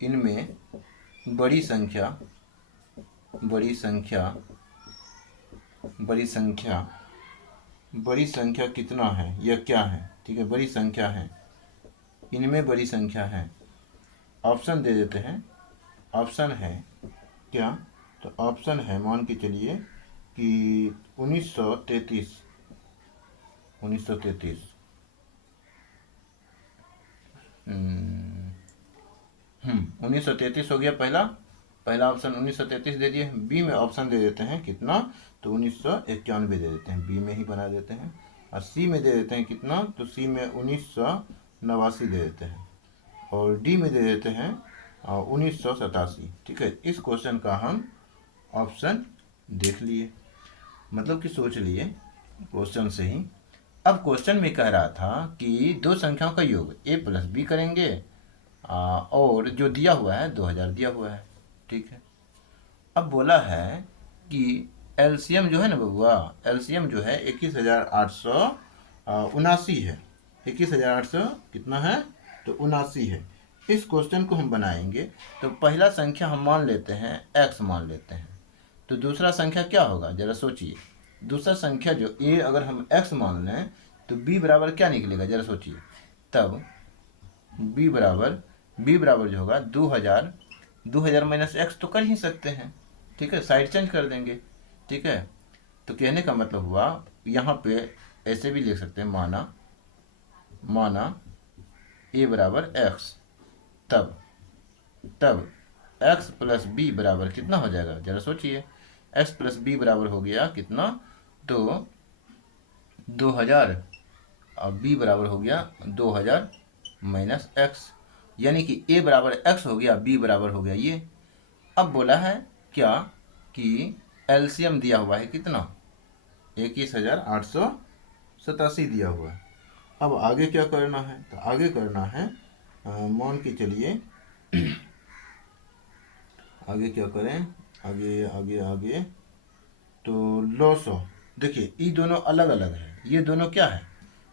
इनमें बड़ी संख्या कितना है, यह क्या है। ठीक है, बड़ी संख्या है, इनमें बड़ी संख्या है। ऑप्शन दे देते हैं, ऑप्शन है क्या, तो ऑप्शन है मान के चलिए कि 1933 1933 हो गया पहला ऑप्शन 1933 दे दिए। बी में ऑप्शन दे देते हैं कितना, तो 1991 दे देते हैं, बी में ही बना देते हैं। और सी में दे देते हैं कितना, तो सी में 1989 दे देते हैं, और डी में दे देते हैं 1987। ठीक है, इस क्वेश्चन का हम ऑप्शन देख लिए, मतलब कि सोच लिए क्वेश्चन से ही। अब क्वेश्चन में कह रहा था कि दो संख्याओं का योग a + b करेंगे, और जो दिया हुआ है 2000 दिया हुआ है। ठीक है, अब बोला है कि एलसीएम जो है ना बबुआ, एलसीएम जो है 21,879 है। 21,800 कितना है, तो 79 है। इस क्वेश्चन को हम बनाएंगे तो पहला संख्या हम मान लेते हैं x मान लेते हैं, तो दूसरा संख्या क्या होगा जरा सोचिए। दूसरा संख्या जो a अगर हम x मान लें तो b बराबर क्या निकलेगा जरा सोचिए। तब b बराबर जो होगा 2000 - x तो कर ही सकते हैं। ठीक है, साइड चेंज कर देंगे, ठीक है। तो कहने का मतलब हुआ यहाँ पे ऐसे भी लिख सकते हैं, माना ए बराबर एक्स, तब तब x प्लस बी बराबर कितना हो जाएगा, जरा सोचिए। x प्लस बी बराबर हो गया कितना, तो 2000, और b बराबर हो गया 2000 माइनस एक्स, यानी कि a बराबर x हो गया, b बराबर हो गया ये। अब बोला है क्या कि एलसीएम दिया हुआ है कितना, 21,887 दिया हुआ है। अब आगे क्या करना है, तो आगे करना है मान के चलिए आगे क्या करें, आगे आगे आगे तो लॉस ऑफ, देखिए ये दोनों अलग अलग है, ये दोनों क्या है,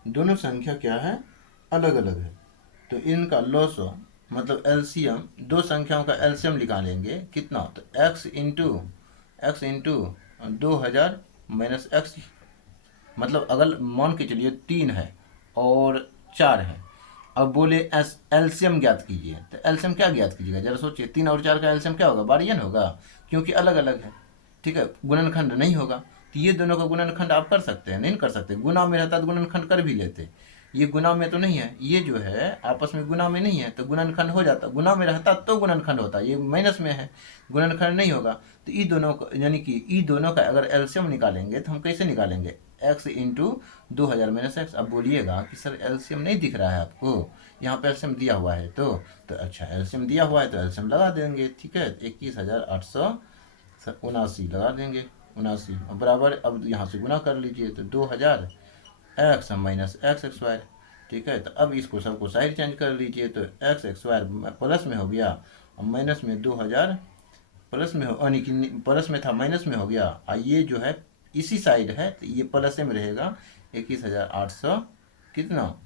दोनों संख्या क्या है, अलग अलग है। तो इनका लॉस ऑफ मतलब एलसीएम, दो संख्याओं का एलसीएम निकालेंगे कितना, तो x इंटू 2000 माइनस एक्स, मतलब अगर मान के चलिए 3 है और 4 है। अब बोले एस एलसीएम ज्ञात कीजिए, तो एलसीएम क्या ज्ञात कीजिएगा, जरा सोचिए। 3 और 4 का एलसीएम क्या होगा, बारियन होगा, क्योंकि अलग अलग है। ठीक है, गुणनखंड नहीं होगा। तो ये दोनों का गुणनखंड आप कर सकते हैं, नहीं कर सकते, गुना में रहता तो गुणनखंड कर भी लेते। ये गुना में तो नहीं है, ये जो है आपस में गुना में नहीं है, तो गुणनखंड हो जाता। गुना में रहता तो गुणनखंड होता, ये माइनस में है, गुणनखंड नहीं होगा। तो ई दोनों का, यानी कि ई दोनों का अगर एलसीएम निकालेंगे तो हम कैसे निकालेंगे, x इंटू 2000 माइनस एक्स। अब बोलिएगा कि सर एलसीएम नहीं दिख रहा है आपको, यहाँ पे एलसीएम दिया हुआ है, तो अच्छा एलसीएम दिया हुआ है तो एलसीएम लगा देंगे। ठीक है, 21,879 लगा देंगे, 79 बराबर। अब यहाँ से गुना कर लीजिए, तो 2000 एक्स माइनस एक्स स्क्वायर। ठीक है, तो अब इसको सबको साइड चेंज कर लीजिए, तो एक्स स्क्वायर प्लस में हो गया और माइनस में 2000, प्लस में हो, यानी कि प्लस में था माइनस में हो गया, और ये जो है इसी साइड है तो ये प्लस में रहेगा, 21,800 कितना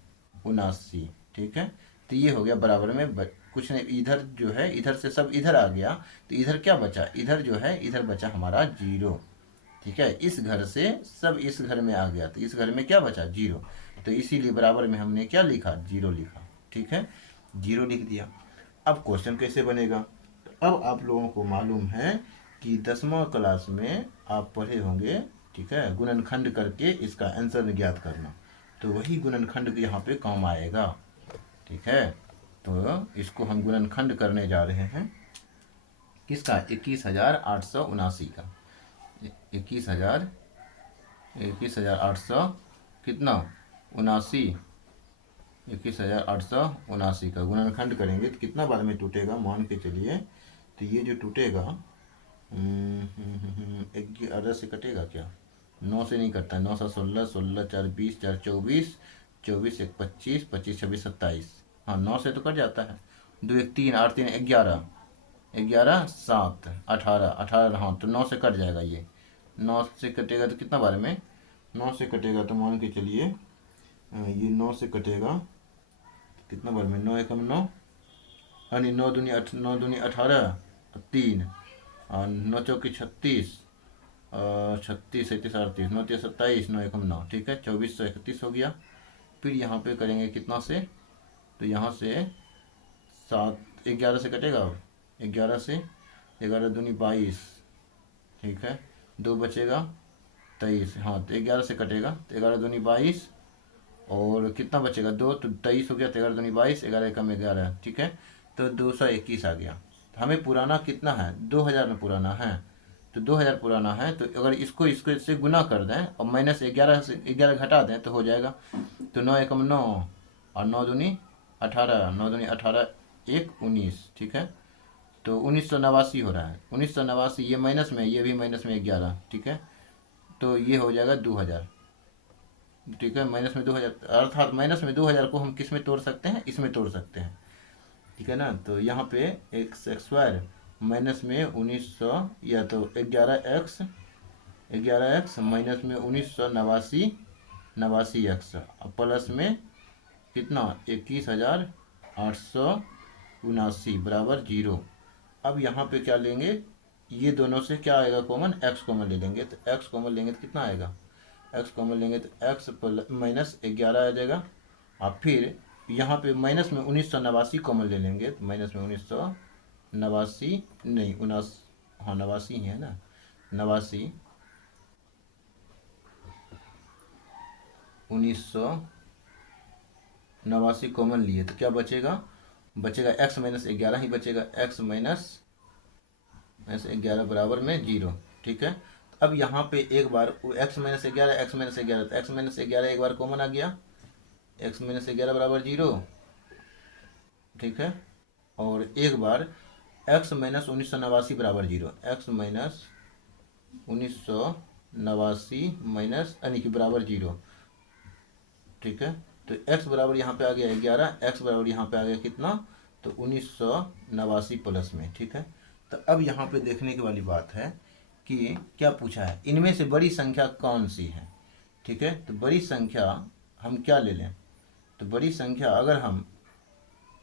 79। ठीक है, तो ये हो गया बराबर में कुछ नहीं, इधर जो है इधर से सब इधर आ गया, तो इधर क्या बचा, इधर जो है इधर बचा हमारा 0। ठीक है, इस घर से सब इस घर में आ गया, तो इस घर में क्या बचा 0, तो इसीलिए बराबर में हमने क्या लिखा, 0 लिखा। ठीक है, 0 लिख दिया। अब क्वेश्चन कैसे बनेगा, तो अब आप लोगों को मालूम है कि 10वां क्लास में आप पढ़े होंगे, ठीक है, गुणनखंड करके इसका आंसर ज्ञात करना, तो वही गुणनखंड यहाँ पे काम आएगा। ठीक है, तो इसको हम गुणनखंड करने जा रहे हैं, किसका, 21,879 का, 21,800 कितना 79, 21,879 का गुणनखंड करेंगे तो कितना बार में टूटेगा, मान के चलिए। तो ये जो टूटेगा 11 से कटेगा क्या, 9 से नहीं कटता, 9 से 16, 16 4 20, 4 24, 24 1 25, 25 26 27, हाँ 9 से तो कट जाता है। 2 1 3, 8 3 11, 11 7 18, 18 हाँ, तो 9 से कट जाएगा ये। 9 से कटेगा तो कितना बार में, 9 से कटेगा तो मान के चलिए ये 9 से कटेगा कितना बार में, 9 एकम 9, यानी 9 दूनी 9 दूनी 18, 3 और 9 चौकी 36, 36 37 38, 9 3 27, 9 एकम 9। ठीक है, 2431 हो गया। फिर यहाँ पे करेंगे कितना से, तो यहाँ से 7 11 से कटेगा, 11 से 11 दूनी 22। ठीक है, 2 बचेगा 23, हाँ तो 11 से कटेगा, तो 11 दूनी 22 और कितना बचेगा 2, तो 23 हो गया, 13 दूनी 22, 11 कम 11। ठीक है, तो 221 आ गया। तो हमें पुराना कितना है, 2000 में पुराना है, तो 2000 पुराना है, तो अगर इसको इसको से गुना कर दें और माइनस 11 से 11 घटा दें तो हो जाएगा। तो 9 एकम 9 और 9 दूनी 18, 9 दूनी 18 1 19। ठीक है, तो 1989 हो रहा है, 1989, ये माइनस में, ये भी माइनस में 11। ठीक है, तो ये हो जाएगा 2000। ठीक है, माइनस में 2000, अर्थात माइनस में 2000 को हम किस में तोड़ सकते हैं, इसमें तोड़ सकते हैं। ठीक है ना, तो यहाँ पे एक्स स्क्वायर माइनस में 1900, या तो 11x माइनस में 1989 नवासी एक्स, प्लस में कितना 21,879 बराबर 0। अब यहाँ पे क्या लेंगे, ये दोनों से क्या आएगा कॉमन, x कॉमन ले लेंगे, तो x कॉमन लेंगे तो कितना आएगा, x कॉमन लेंगे तो x माइनस 11 आ जाएगा। और फिर यहाँ पे माइनस में 1989 कॉमन ले लेंगे, तो माइनस में 1989 नहीं 19, हाँ 89 ही है ना, 89 1989 कॉमन लिए तो क्या बचेगा, x माइनस 11 ही बचेगा, x माइनस 11 बराबर में 0। ठीक है, अब यहाँ पे एक बार x माइनस 11 तो x माइनस 11 एक बार कॉमन आ गया, x माइनस 11 बराबर 0। ठीक है, और एक बार x माइनस 1989 बराबर 0, x माइनस 1989 माइनस यानी कि बराबर 0। ठीक है, तो x बराबर यहाँ पे आ गया 11, x बराबर यहाँ पे आ गया कितना, तो 1989 प्लस में। ठीक है, तो अब यहाँ पे देखने की वाली बात है कि क्या पूछा है, इनमें से बड़ी संख्या कौन सी है। ठीक है, तो बड़ी संख्या हम क्या ले लें, तो बड़ी संख्या अगर हम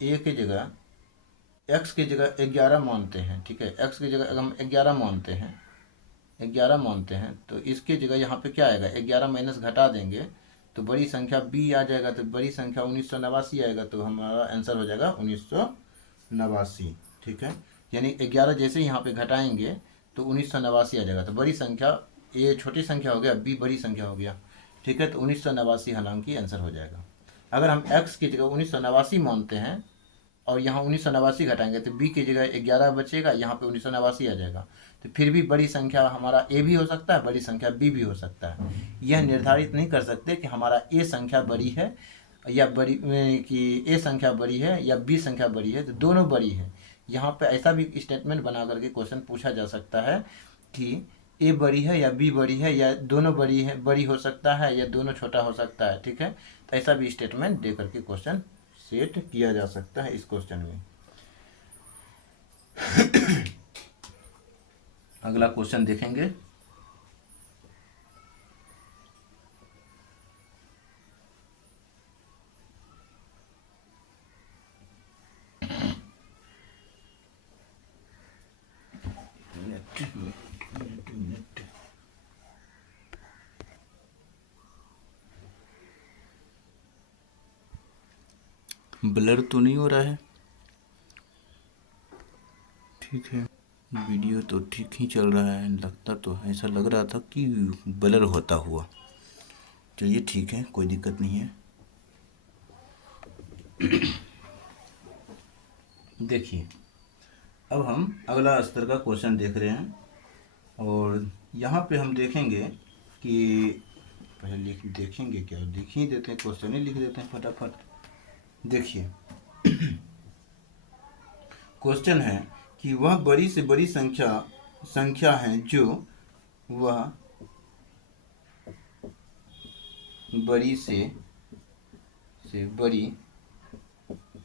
a की जगह x की जगह 11 मानते हैं, ठीक है, x की जगह अगर हम 11 मानते हैं, 11 मानते हैं, तो इसकी जगह यहाँ पे क्या आएगा, 11 माइनस घटा देंगे तो बड़ी संख्या b आ जाएगा, तो बड़ी संख्या 1989 आएगा, तो हमारा आंसर हो जाएगा 1989। ठीक है, यानी 11 जैसे ही यहाँ पे घटाएंगे तो 1989 आ जाएगा, तो बड़ी संख्या ये छोटी संख्या हो गया, b बड़ी संख्या हो गया। ठीक है, तो 1989 हालांकि आंसर हो जाएगा। अगर हम x की जगह 1989 मानते हैं और यहाँ 1989 घटाएंगे तो b की जगह 11 बचेगा, यहाँ पे 1989 आ जाएगा, तो फिर भी बड़ी संख्या हमारा a भी हो सकता है, बड़ी संख्या b भी हो सकता है। यह निर्धारित नहीं कर सकते कि हमारा a संख्या बड़ी है या बड़ी कि a संख्या बड़ी है या b संख्या बड़ी है, तो दोनों बड़ी है। यहाँ पे ऐसा भी स्टेटमेंट बना करके क्वेश्चन पूछा जा सकता है कि a बड़ी है या b बड़ी है या दोनों बड़ी है, बड़ी हो सकता है या दोनों छोटा हो सकता है। ठीक है, तो ऐसा भी स्टेटमेंट दे करके क्वेश्चन सेट किया जा सकता है इस क्वेश्चन में। अगला क्वेश्चन देखेंगे। ब्लर तो नहीं हो रहा है, ठीक है, वीडियो तो ठीक ही चल रहा है, लगता तो ऐसा लग रहा था कि ब्लर होता हुआ। चलिए ठीक है, कोई दिक्कत नहीं है। देखिए, अब हम अगला स्तर का क्वेश्चन देख रहे हैं और यहाँ पे हम देखेंगे कि पहले लिख देखेंगे क्या, लिख ही देते हैं, क्वेश्चन ही लिख देते हैं फटाफट। देखिए, क्वेश्चन है कि वह बड़ी से बड़ी संख्या है जो वह बड़ी से बड़ी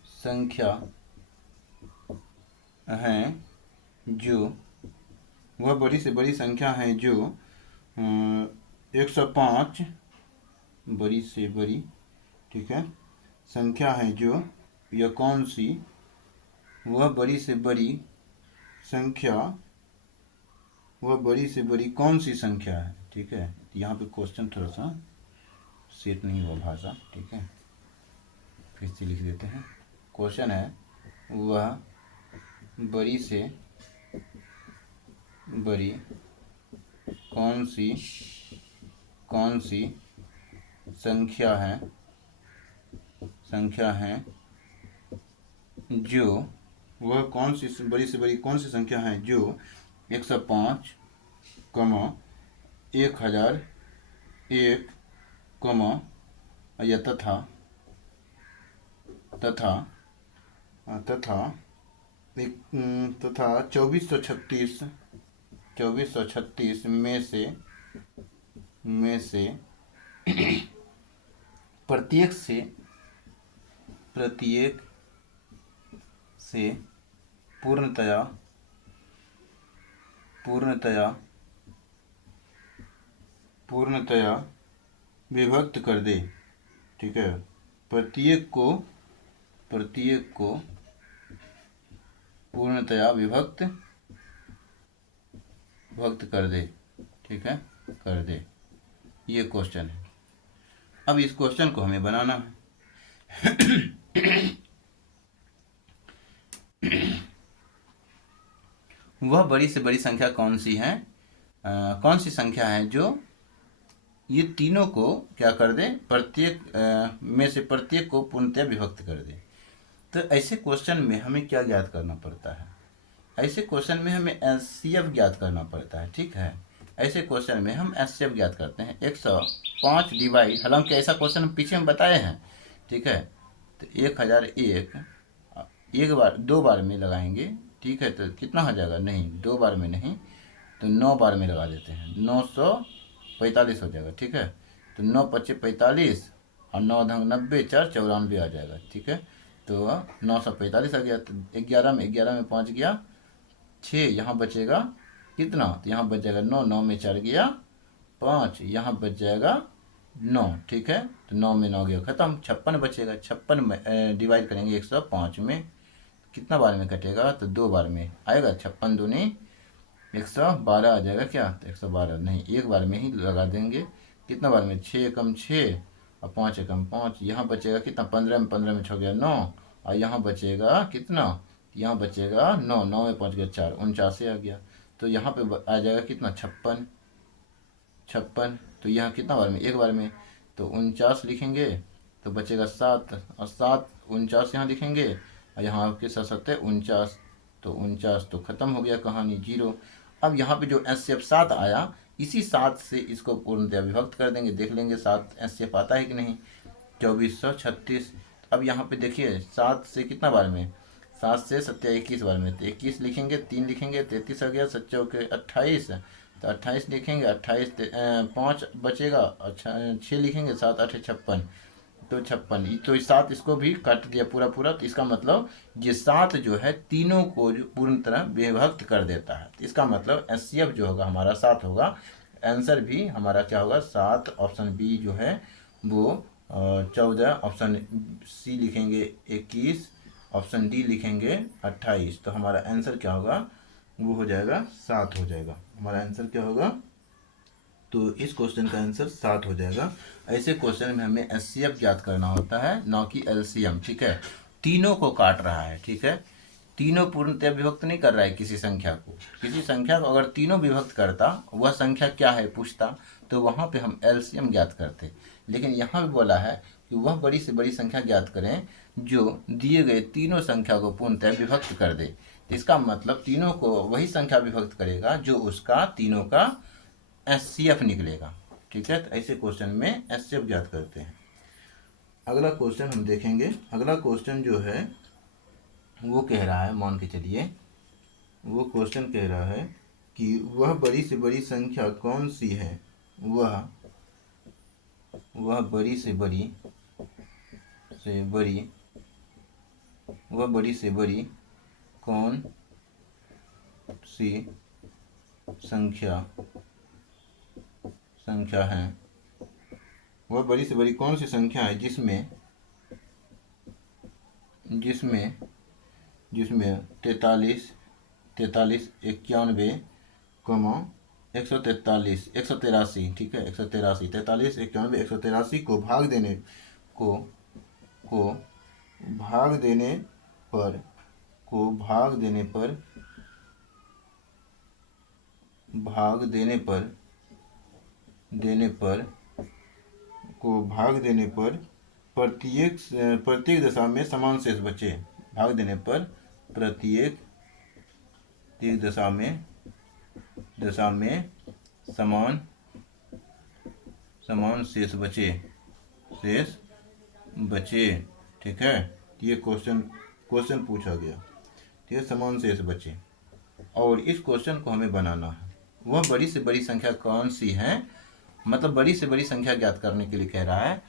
संख्या है जो वह बड़ी से बड़ी संख्या है जो 105 बड़ी से बड़ी, ठीक है, संख्या है जो, यह कौन सी, वह बड़ी से बड़ी संख्या, वह बड़ी से बड़ी कौन सी संख्या है। ठीक है, यहाँ पे क्वेश्चन थोड़ा सा सेट नहीं हुआ भाषा। ठीक है, फिर से लिख देते हैं। क्वेश्चन है वह बड़ी से बड़ी कौन सी संख्या है जो, वह कौन सी बड़ी से बड़ी कौन सी संख्या है जो 105, 1001, या तथा 2436 में से प्रत्येक से पूर्णतया विभक्त कर दे। ठीक है, प्रत्येक को पूर्णतया विभक्त कर दे। ठीक है, कर दे, ये क्वेश्चन है। अब इस क्वेश्चन को हमें बनाना है। वह बड़ी से बड़ी संख्या कौन सी है, कौन सी संख्या है जो ये तीनों को क्या कर दें, प्रत्येक में से प्रत्येक को पूर्णतः विभक्त कर दें। तो ऐसे क्वेश्चन में हमें क्या ज्ञात करना पड़ता है, ऐसे क्वेश्चन में हमें एचसीएफ ज्ञात करना पड़ता है। ठीक है, ऐसे क्वेश्चन में हम एचसीएफ ज्ञात करते हैं। 105 डिवाइड, हालांकि ऐसा क्वेश्चन हम पीछे में बताए हैं। ठीक है, तो 1001 एक बार 2 बार में लगाएंगे। ठीक है, तो कितना हो जाएगा, नहीं 2 बार में नहीं तो 9 बार में लगा देते हैं, 945 हो जाएगा। ठीक है, तो 9×5 = 45 और 9×9 = 4 94 आ जाएगा। ठीक है, तो 945 आ गया। तो 11 में 5 गया 6, यहाँ बचेगा कितना, तो यहाँ बच जाएगा 9, 9 में 4 गया 5, यहाँ बच जाएगा 9। ठीक है, तो 9 में 9 गया खत्म, 56 बचेगा। 56 में डिवाइड करेंगे 105 में, कितना बार में कटेगा, तो 2 बार में आएगा। 56 दूनी 112 आ जाएगा क्या, तो 112 नहीं, एक बार में ही लगा देंगे। कितना बार में, 6 एकम 6 और 5 एकम 5, यहाँ बचेगा कितना, 15 में 15 में 6 गया 9, और यहाँ बचेगा कितना, यहाँ बचेगा 9, 9 में 5 गया 4, 49 आ गया। तो यहाँ पे आ जाएगा कितना, 56 56। तो यहाँ कितना बार में, एक बार में, तो 49 लिखेंगे तो बचेगा 7, और 7 49 यहाँ लिखेंगे, और यहाँ आपके साथ साथ है 49, तो 49 तो ख़त्म हो गया कहानी, 0। अब यहाँ पे जो एचसीएफ 7 आया, इसी 7 से इसको पूर्णतः विभक्त कर देंगे, देख लेंगे 7 एचसीएफ आता है कि नहीं। 2436। अब यहाँ पे देखिए 7 से कितना बार में, 7 से 7 21 बार में, तो 21 लिखेंगे, 3 लिखेंगे 33 आ गया, 7 चौके 28, तो 28 लिखेंगे, 28 5 बचेगा, अच्छा 6 लिखेंगे, 7 8 56, तो 56। तो 7 इसको भी काट दिया पूरा पूरा, तो इसका मतलब ये 7 जो है तीनों को जो पूर्ण तरह विभक्त कर देता है। तो इसका मतलब एचसीएफ जो होगा हमारा 7 होगा। आंसर भी हमारा क्या होगा, 7। ऑप्शन बी जो है वो 14, ऑप्शन सी लिखेंगे 21, ऑप्शन डी लिखेंगे 28। तो हमारा आंसर क्या होगा, वो हो जाएगा 7 हो जाएगा। हमारा आंसर क्या होगा, तो इस क्वेश्चन का आंसर 7 हो जाएगा। ऐसे क्वेश्चन में हमें एचसीएफ ज्ञात करना होता है, ना कि एलसीएम। ठीक है, तीनों को काट रहा है। ठीक है, तीनों पूर्णतः विभक्त नहीं कर रहा है किसी संख्या को। किसी संख्या को अगर तीनों विभक्त करता, वह संख्या क्या है पूछता, तो वहाँ पे हम एलसीएम ज्ञात करते। लेकिन यहाँ भी बोला है कि वह बड़ी से बड़ी संख्या ज्ञात करें जो दिए गए तीनों संख्या को पूर्णतः विभक्त कर दे। इसका मतलब तीनों को वही संख्या विभक्त करेगा जो उसका तीनों का एचसीएफ निकलेगा। ठीक है, तो ऐसे क्वेश्चन में एचसीएफ ज्ञात करते हैं। अगला क्वेश्चन हम देखेंगे। अगला क्वेश्चन जो है वो कह रहा है, मान के चलिए वो क्वेश्चन कह रहा है कि वह बड़ी से बड़ी संख्या कौन सी है, वह बड़ी से बड़ी कौन सी संख्या है, वह बड़ी से बड़ी कौन सी संख्या है जिसमें 43 91 183। ठीक है, 183, 43 91 183 को भाग देने पर प्रत्येक दशा में समान शेष बचे। भाग देने पर प्रत्येक दशा में समान शेष बचे। ठीक है, ये क्वेश्चन पूछा गया। ठीक है, समान शेष बचे, और इस क्वेश्चन को हमें बनाना है। वह बड़ी से बड़ी संख्या कौन सी है, मतलब बड़ी से बड़ी संख्या ज्ञात करने के लिए कह रहा है,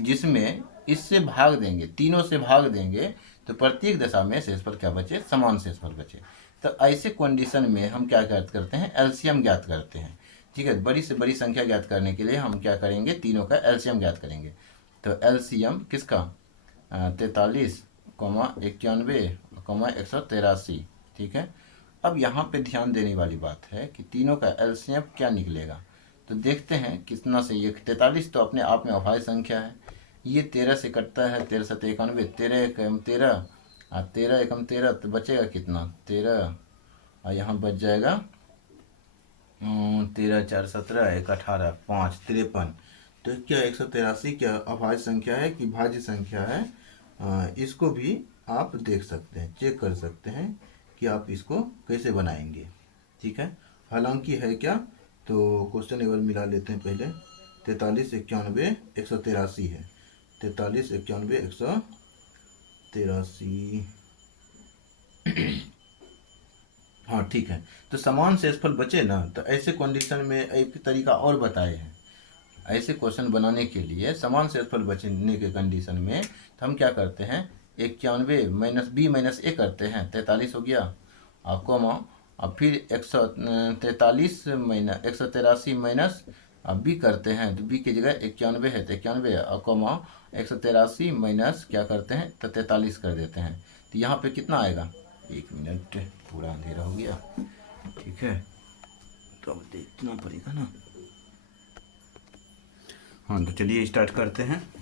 जिसमें इससे भाग देंगे, तीनों से भाग देंगे, तो प्रत्येक दशा में शेष पर क्या बचे, समान शेष पर बचे। तो ऐसे कंडीशन में हम क्या ज्ञात करते हैं, एलसीएम ज्ञात करते हैं। ठीक है, बड़ी से बड़ी संख्या ज्ञात करने के लिए हम क्या करेंगे, तीनों का एलसीएम ज्ञात करेंगे। तो एलसीएम किसका, 43, 91, 183। ठीक है, अब यहाँ पे ध्यान देने वाली बात है कि तीनों का एलसीएम क्या निकलेगा। तो देखते हैं कितना से, ये 43 तो अपने आप में अभाज्य संख्या है, ये 13 से कटता है, 13 7 91, 13 एकम 13 और 13 एकम 13, तो बचेगा कितना 13, और यहाँ बच जाएगा 13 4 17 1 18 5 53। तो क्या 183 क्या अभाज्य संख्या है कि भाज्य संख्या है? इसको भी आप देख सकते हैं, चेक कर सकते हैं कि आप इसको कैसे बनाएंगे। ठीक है, हालांकि है क्या, तो क्वेश्चन एक बार मिला लेते हैं पहले। 43 91 183 है। 43 91 183। हाँ ठीक है। तो समान शेषफल बचे ना, तो ऐसे कंडीशन में एक तरीका और बताए हैं। ऐसे क्वेश्चन बनाने के लिए समान शेषफल बचने के कंडीशन में तो हम क्या करते हैं, 91 माइनस बी माइनस ए करते हैं, 43 हो गया। और कोमा, अब फिर 143 माइनस 183 माइनस अब बी करते हैं, तो बी की जगह 91 है तो 91 और कोमा 183 माइनस क्या करते हैं तो 43 कर देते हैं। तो यहाँ पे कितना आएगा, 1 मिनट, पूरा अंधेरा हो गया। ठीक है, तो अब देखना पड़ेगा ना। हाँ तो चलिए स्टार्ट करते हैं।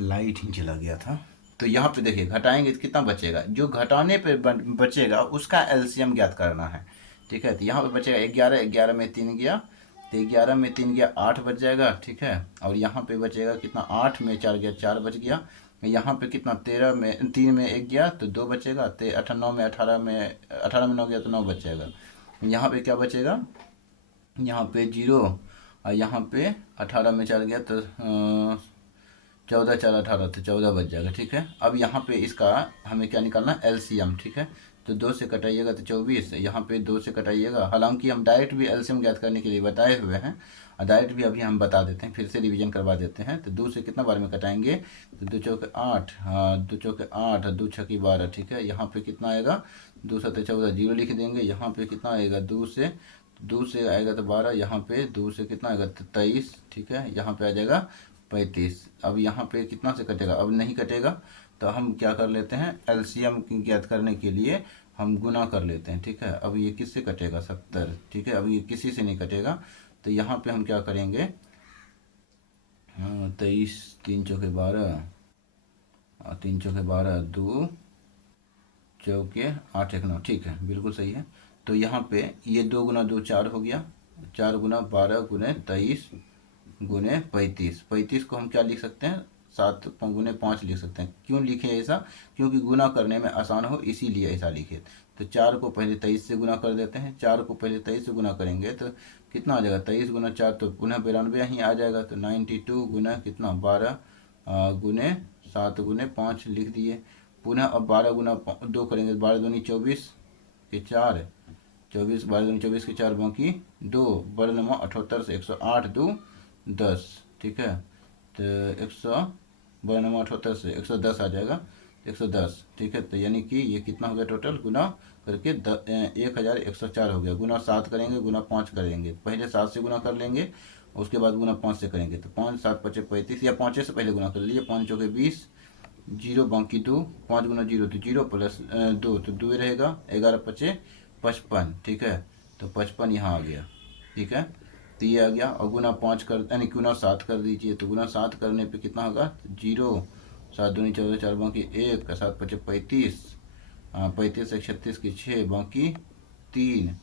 लाइट ही चला गया था। तो यहाँ पे देखिए घटाएंगे तो कितना बचेगा, जो घटाने पे बचेगा उसका एलसीएम ज्ञात करना है। ठीक है, तो यहाँ पे बचेगा 11, 11 में 3 गया तो 11 में 3 गया 8 बच जाएगा। ठीक है, और यहाँ पे बचेगा कितना, 8 में 4 गया 4 बच गया। यहाँ पे कितना, 13 में 3 में 1 गया तो 2 बचेगा। 9 में 18 में 9 गया तो 9 बच जाएगा। यहाँ पे क्या बचेगा, यहाँ पे 0, और यहाँ पे 18 में 4 गया तो 14 4 18 तो 14 बच जाएगा। ठीक है, अब यहाँ पे इसका हमें क्या निकालना, एलसीएम। ठीक है, तो 2 से कटाइएगा तो 24, यहाँ पे 2 से कटाइएगा। हालांकि हम डायरेक्ट भी एलसीएम ज्ञात करने के लिए बताए हुए हैं, और डायरेक्ट भी अभी हम बता देते हैं, फिर से रिवीजन करवा देते हैं। तो 2 से कितना बार में कटाएंगे, तो 2 चौके 8, हाँ 2 चौके 8, 2 छक्की 12। ठीक है, यहाँ पे कितना आएगा, 2 7 14, 0 लिख देंगे। यहाँ पे कितना आएगा, 2 से आएगा तो 12, यहाँ पे 2 से कितना आएगा तो 23। ठीक है, यहाँ पे आ जाएगा 35। अब यहाँ पे कितना से कटेगा, अब नहीं कटेगा, तो हम क्या कर लेते हैं, एलसीएम ज्ञात करने के लिए हम गुना कर लेते हैं। ठीक है, अब ये किससे कटेगा, 70। ठीक है, अब ये किसी से नहीं कटेगा, तो यहाँ पे हम क्या करेंगे, 23, 3 चौके 12, 3 चौके 12, 2 चौके 8 1 9। ठीक है, बिल्कुल सही है। तो यहाँ पे ये 2 गुना 2 4 हो गया, 4 गुना 12 गुने 23 गुने 35। 35 को हम क्या लिख सकते हैं, 7 गुने 5 लिख सकते हैं। क्यों लिखे ऐसा, क्योंकि गुना करने में आसान हो इसीलिए ऐसा लिखे। तो 4 को पहले 23 से गुना कर देते हैं, 4 को पहले 23 से गुना करेंगे तो कितना आ जाएगा, 23 गुना 4 तो पुनः 92 ही आ जाएगा। तो 92 गुना कितना, 12 गुने 7 गुने 5 लिख दिए। पुनः अब 12 गुना 2 करेंगे, 12 दूनी 24 के 4, 24 12 दूनी 24 के 4 बाकी 2, 12 78 से 108 2 10। ठीक है, तो 100 से 110 आ जाएगा, 110। ठीक है, तो यानी कि ये कितना हो गया टोटल, गुना करके 1104 हो गया। गुना 7 करेंगे, गुना 5 करेंगे, पहले 7 से गुना कर लेंगे, उसके बाद गुना 5 से करेंगे। तो 5 7 5 35, या 5 से पहले गुना कर लीजिए, 5 चौके 20, 0 बाकी 2, 5 गुना 0 तो 0 प्लस 2 तो 2 रहेगा, 11 5 55। ठीक है, तो 55 यहाँ आ गया। ठीक है, तो ये आ गया। और गुना 5 कर यानी गुना 7 कर दीजिए, तो गुना 7 करने पे कितना होगा, 0 7 दूनी 14 4 बाकी 1 7 5 35, 35 1 36 की 6 बाकी 3,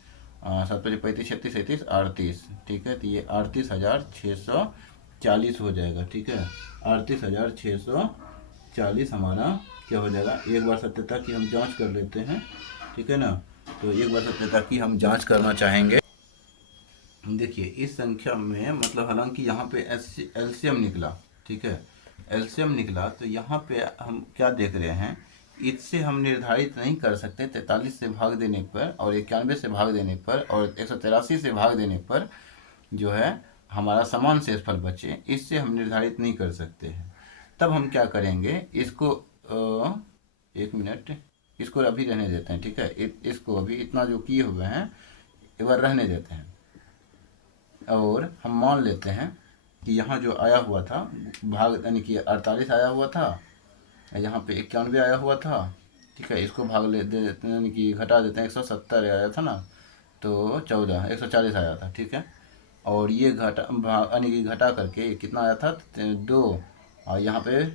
7 5 35 36 37 38। ठीक है, तो ये 38,640 हो जाएगा। ठीक है, 38,640 हमारा क्या हो जाएगा। एक बार सत्यता की हम जांच कर लेते हैं। ठीक है ना, तो एक बार सत्यता की हम जांच करना चाहेंगे। देखिए इस संख्या में मतलब हालांकि यहाँ पे एलसीएम निकला। ठीक है, एलसीएम निकला, तो यहाँ पे हम क्या देख रहे हैं, इससे हम निर्धारित नहीं कर सकते 43 से भाग देने पर और 91 से भाग देने पर और 183 से भाग देने पर जो है हमारा समान शेषफल बचे, इससे हम निर्धारित नहीं कर सकते हैं। तब हम क्या करेंगे, इसको 1 मिनट, इसको अभी रहने देते हैं। ठीक है, इसको अभी इतना जो किए हुए हैं एक बार रहने देते हैं, और हम मान लेते हैं कि यहाँ जो आया हुआ था भाग यानी कि 48 आया हुआ था, यहाँ पे 91 आया हुआ था। ठीक है, इसको भाग ले दे देते हैं यानी कि घटा देते हैं, 170 आया था ना, तो 14 140 आया था। ठीक है, और ये घटा भाग यानी कि घटा करके कितना आया था 2, और यहाँ पे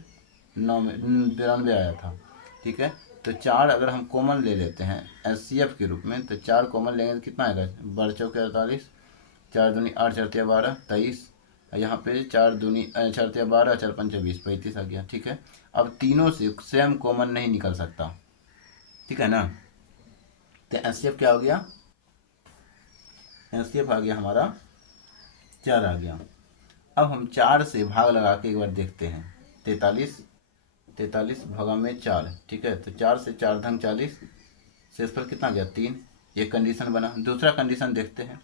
92 आया था। ठीक है, तो 4 अगर हम कॉमन ले लेते हैं एचसीएफ के रूप में, तो 4 कॉमन लेंगे तो कितना आएगा, 12×4 = 48, 4 दूनी 8, 4 तिया 12, 23, यहाँ पे 4 दूनी 4 तिया 12, 4 पंचे 20, 35 आ गया। ठीक है, अब तीनों से सेम कॉमन नहीं निकल सकता, ठीक है ना। तो एचसीएफ क्या हो गया, एचसीएफ आ गया हमारा 4 आ गया। अब हम 4 से भाग लगा के एक बार देखते हैं, 43 भागा में 4, ठीक है। तो 4 से 4 × 40, शेषफल कितना गया 3, एक कंडीशन बना। दूसरा कंडीशन देखते हैं,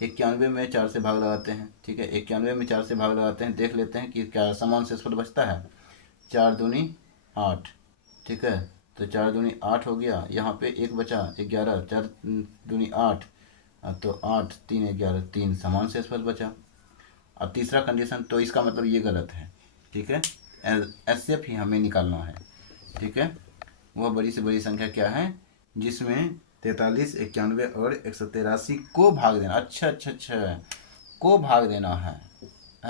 91 में 4 से भाग लगाते हैं, ठीक है। 91 में 4 से भाग लगाते हैं, देख लेते हैं कि क्या समान शेषफल बचता है, 4 दूनी 8, ठीक है। तो 4 दूनी 8 हो गया, यहाँ पे एक बचा 11, 4 दूनी 8, तो 8 3 11, 3 समान शेषफल बचा। अब तीसरा कंडीशन, तो इसका मतलब ये गलत है, ठीक है। एचसीएफ ही हमें निकालना है, ठीक है। वह बड़ी से बड़ी संख्या क्या है जिसमें 43, 91 और 183 को भाग देना, अच्छा, को भाग देना है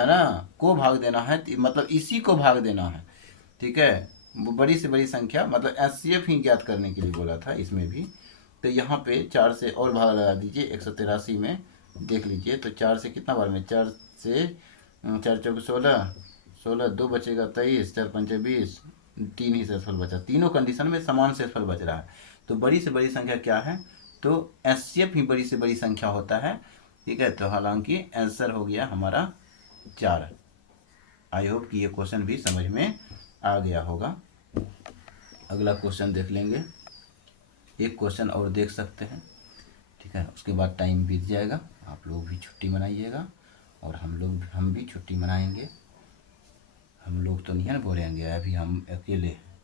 ना, को भाग देना है, मतलब इसी को भाग देना है, ठीक है। वो बड़ी से बड़ी संख्या, मतलब एचसीएफ ही ज्ञात करने के लिए बोला था इसमें भी। तो यहाँ पे 4 से और भाग लगा दीजिए 183 में, देख लीजिए। तो 4 से कितना बार में, 4 से 4 × 4 = 16, 16 2 बचेगा 23, 4 पंचे 20, 3 ही शेषफल बचा। तीनों कंडीशन में समान शेषफल बच रहा है। तो बड़ी से बड़ी संख्या क्या है, तो एचसीएफ ही बड़ी से बड़ी संख्या होता है, ठीक है। तो हालांकि आंसर हो गया हमारा 4। आई होप कि ये क्वेश्चन भी समझ में आ गया होगा। अगला क्वेश्चन देख लेंगे, एक क्वेश्चन और देख सकते हैं, ठीक है। उसके बाद टाइम बीत जाएगा, आप लोग भी छुट्टी मनाइएगा और हम भी छुट्टी मनाएंगे। हम लोग तो नहीं है ना बोलेंगे, अभी हम अकेले हैं,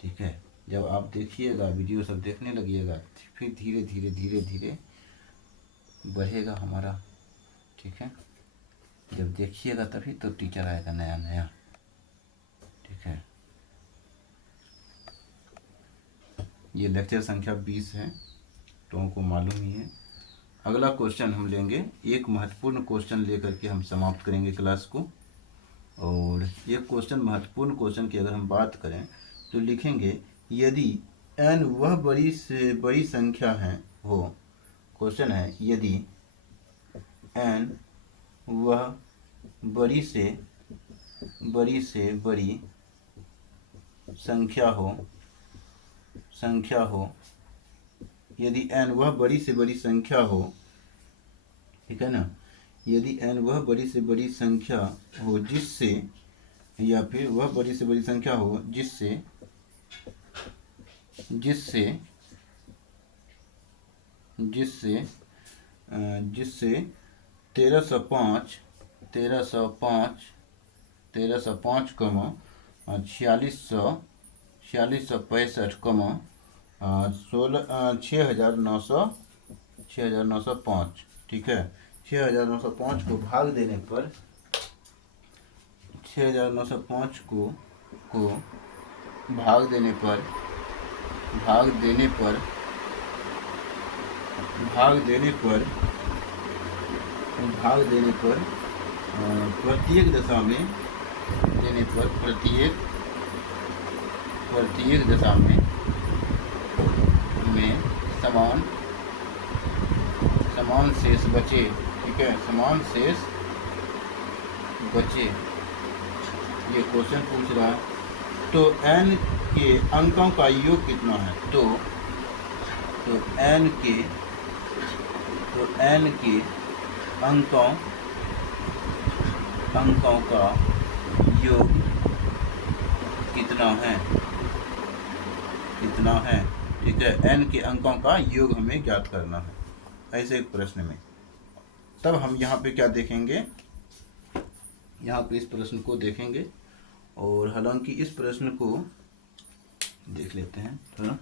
ठीक है। जब आप देखिएगा वीडियो सब देखने लगिएगा, फिर धीरे धीरे बढ़ेगा हमारा, ठीक है। जब देखिएगा तभी तो टीचर आएगा नया, ठीक है। ये लेक्चर संख्या 20 है, तो को मालूम ही है। अगला क्वेश्चन हम लेंगे, एक महत्वपूर्ण क्वेश्चन लेकर के हम समाप्त करेंगे क्लास को। और ये क्वेश्चन, महत्वपूर्ण क्वेश्चन की अगर हम बात करें तो लिखेंगे, यदि n वह बड़ी से बड़ी संख्या है हो, क्वेश्चन है यदि n वह बड़ी से बड़ी संख्या हो, यदि n वह बड़ी से बड़ी संख्या हो, ठीक है ना। यदि n वह बड़ी से बड़ी संख्या हो जिससे, या फिर वह बड़ी से बड़ी संख्या हो जिससे 1305, 4665, 6905, ठीक है। 6905 को भाग देने पर, 6905 को भाग देने पर प्रत्येक दशा में देने पर, प्रत्येक दशा में समान शेष बचे, ठीक है, समान शेष बचे, ये क्वेश्चन पूछ रहा है। तो n के अंकों का योग कितना है, तो n के अंकों का योग कितना है, ठीक है। n के अंकों का योग हमें ज्ञात करना है, ऐसे एक प्रश्न में। तब हम यहाँ पे क्या देखेंगे, यहाँ पे इस प्रश्न को देखेंगे। और हालांकि इस प्रश्न को देख लेते हैं थोड़ा।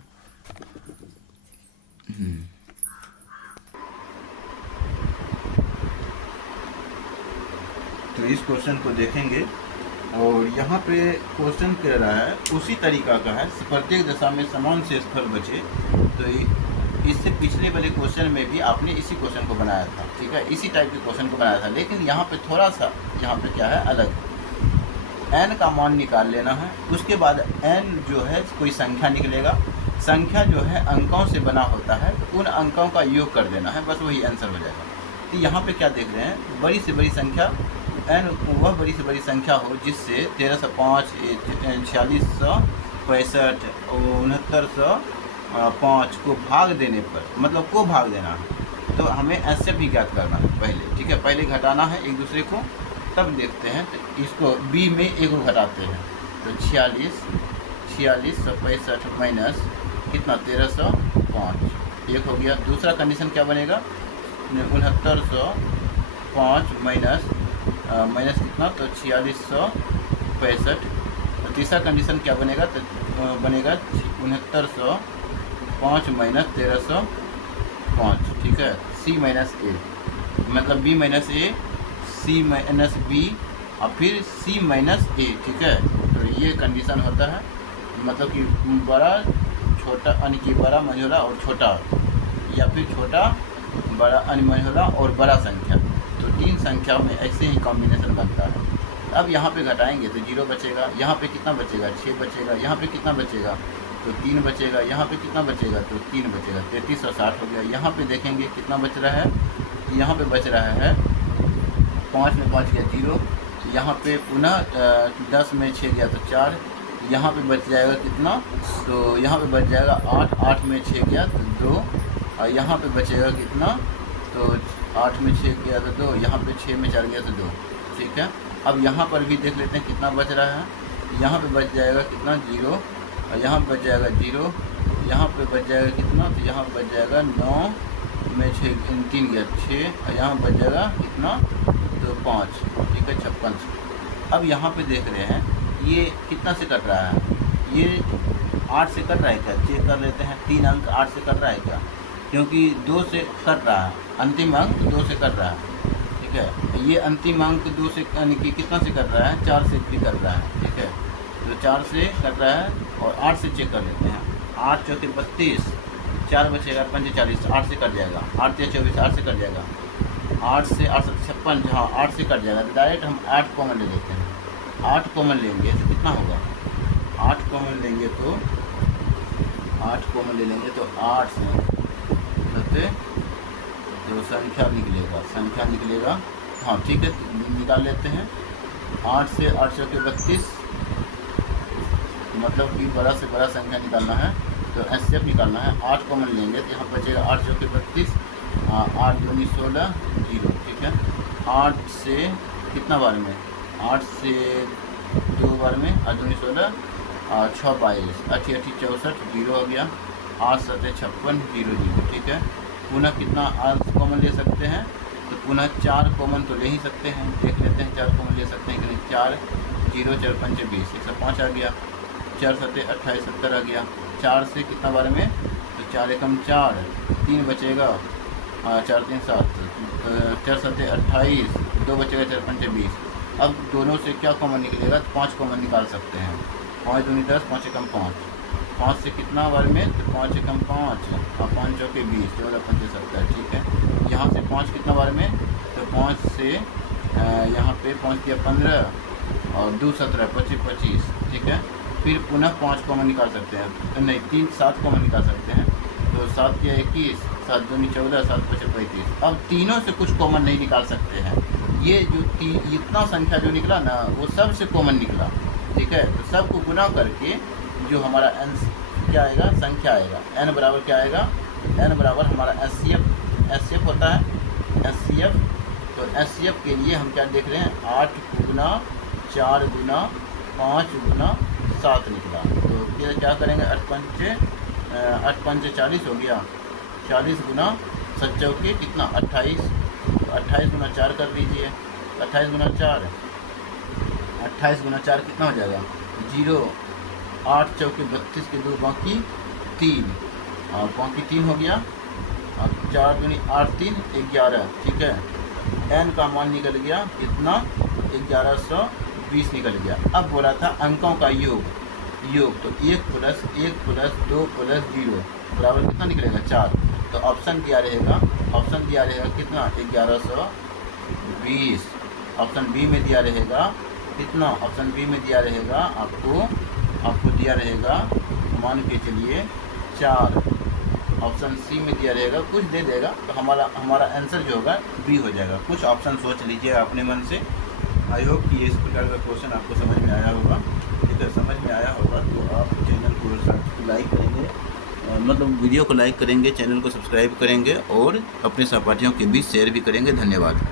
तो इस क्वेश्चन को देखेंगे, और यहाँ पे क्वेश्चन कह रहा है उसी तरीका का है, प्रत्येक दशा में समान शेषफल बचे। तो इससे पिछले वाले क्वेश्चन में भी आपने इसी क्वेश्चन को बनाया था, ठीक है, इसी टाइप के क्वेश्चन को बनाया था, लेकिन यहाँ पे थोड़ा सा, यहाँ पे क्या है अलग, n का मान निकाल लेना है। उसके बाद n जो है कोई संख्या निकलेगा, संख्या जो है अंकों से बना होता है, तो उन अंकों का योग कर देना है, बस वही आंसर हो जाएगा। तो यहाँ पे क्या देख रहे हैं, बड़ी से बड़ी संख्या n वह बड़ी से बड़ी संख्या हो जिससे 1305, 4665, 6905 को भाग देने पर, मतलब को भाग देना है, तो हमें ऐसे भी ज्ञात करना है पहले, ठीक है। पहले घटाना है एक दूसरे को, तब देखते हैं। तो इसको b में एक को घटाते हैं, तो 4665 माइनस कितना 1305, एक हो गया। दूसरा कंडीशन क्या बनेगा, 6905 माइनस कितना, तो 4665। तीसरा कंडीशन क्या बनेगा, तो बनेगा 6905 माइनस 1305, ठीक है। c माइनस ए, मतलब b माइनस ए, c माइनस बी और फिर c माइनस ए, ठीक है। तो ये कंडीशन होता है, मतलब कि बड़ा छोटा यानी कि बड़ा मझोला और छोटा, या फिर छोटा बड़ा अनमझोला और बड़ा संख्या। तो तीन संख्या में ऐसे ही कॉम्बिनेशन बनता है। अब यहाँ पे घटाएंगे तो 0 बचेगा, यहाँ पे कितना बचेगा 6 बचेगा, यहाँ पे कितना बचेगा तो 3 बचेगा, यहाँ पे कितना बचेगा तो 3 बचेगा, 3360 हो गया। यहाँ पे देखेंगे कितना बच रहा है, यहाँ पे बच रहा है 5 में 5 गया 0, यहाँ पे पुनः 10 में 6 गया तो 4, यहाँ पे बच जाएगा कितना, तो यहाँ पे बच जाएगा 8, 8 में 6 गया तो 2, और यहाँ पे बचेगा कितना, तो 8 में 6 गया तो 2, यहाँ पे 6 में 4 गया तो 2, ठीक है। अब यहाँ पर भी देख लेते हैं कितना बच रहा है, यहाँ पे बच जाएगा कितना 0, और यहाँ पे बच जाएगा 0, यहाँ पे बच जाएगा कितना, तो यहाँ पे बच जाएगा 9 में 6 3 गया 6, और यहाँ बच जाएगा कितना तो 5, ठीक है 56। अब यहाँ पे देख रहे हैं ये कितना से कट रहा है, ये 8 से कट रहा है क्या, चेक कर लेते हैं। 3 अंक 8 से कट रहा है क्या, क्योंकि 2 से कट रहा है, अंतिम अंक 2 से कट रहा है, ठीक है। ये अंतिम अंक 2 से यानी कि कितना से कट रहा है, 4 से भी कट रहा है, ठीक है। तो 4 से कट रहा है और 8 से चेक कर लेते हैं। 8 चौके 32, 4 बचेगा 5 40, 8 से कट जाएगा, 8 या 24 8 से कट जाएगा, 8 से 8 56, हाँ 8 से कट जाएगा। तो डायरेक्ट हम 8 कॉमन ले लेते हैं। 8 कॉमन लेंगे तो कितना होगा, 8 कॉमन लेंगे तो 8 कॉमन ले लेंगे तो 8 से तो संख्या निकलेगा, हाँ ठीक है निकाल लेते हैं। 8 से 8 चौके 32, मतलब कि बड़ा से बड़ा संख्या निकालना है तो एचसीएफ निकालना है। 8 कॉमन लेंगे तो यहाँ बचेगा 8 चौके 32, 8 दूनी 16 0, ठीक है। 8 से कितना बार में, 8 से 2 बार में, 8 दूनी 16, 6 22, 8 8 64 0 हो गया, 8 7 56 0 0, ठीक है। पुनः कितना 8 कॉमन ले सकते हैं, तो पुनः 4 कॉमन तो ले ही सकते हैं, देख लेते हैं 4 कॉमन ले सकते हैं कि नहीं। 4 0 4 5 20, 105 आ गया, 4 7 28 70 आ गया। 4 से कितना बार में, तो 4 एकम 4, 3 बचेगा, 4 3 7, 4 7 28, 2 बचेगा 4 5 20। अब दोनों से क्या कॉमन निकलेगा, तो 5 कॉमन निकाल सकते हैं। 5 दूनी 10, 5 एकम 5, 5 से कितना बार में, तो 5 एकम 5 और 5 चौके 20, 14 5 70, ठीक है। यहाँ से 5 कितना बार में, तो 5 से यहाँ पे 5 किया 15 और 2 17 25 25, ठीक है। फिर पुनः 5 कॉमन निकाल सकते हैं, नहीं 3 7 कॉमन निकाल सकते हैं। तो 7 किया 21, 7 दूनी 14, 7 5 35। अब तीनों से कुछ कॉमन नहीं निकाल सकते हैं। ये जो इतना संख्या जो निकला ना, वो सब से कॉमन निकला, ठीक है। तो सबको गुना करके जो हमारा n क्या आएगा, संख्या आएगा, n बराबर क्या आएगा, n बराबर हमारा एचसीएफ होता है, एचसीएफ। तो एचसीएफ के लिए हम क्या देख रहे हैं, 8 गुना 4 गुना 5 गुना 7 निकला। तो ये क्या करेंगे, 8 5 40 हो गया, 40 गुना 7 चौके कितना 28, तो 28 गुना 4 कर दीजिए, 28 गुना 4 कितना हो जाएगा 0, 8 चौके 32 के 2 बाकी 3, और बाकी 3 हो गया, और 4 दूनी 8 3 11, ठीक है। n का मान निकल गया कितना 1120 निकल गया। अब बोला था अंकों का योग, तो 1 प्लस 1 प्लस 2 प्लस 0 बराबर कितना निकलेगा 4। तो ऑप्शन दिया रहेगा कितना 1120। ऑप्शन बी में दिया रहेगा कितना, ऑप्शन बी में दिया रहेगा आपको दिया रहेगा, मान के चलिए 4 ऑप्शन सी में दिया रहेगा, कुछ दे देगा तो हमारा आंसर जो होगा बी हो जाएगा। कुछ ऑप्शन सोच लीजिए अपने मन से। आई होप कि इस प्रकार का क्वेश्चन आपको समझ में आया होगा। ठीक है, समझ में आया होगा तो आप चैनल को लाइक करेंगे, मतलब वीडियो को लाइक करेंगे, चैनल को सब्सक्राइब करेंगे और अपने सहपाठियों के बीच शेयर भी करेंगे। धन्यवाद।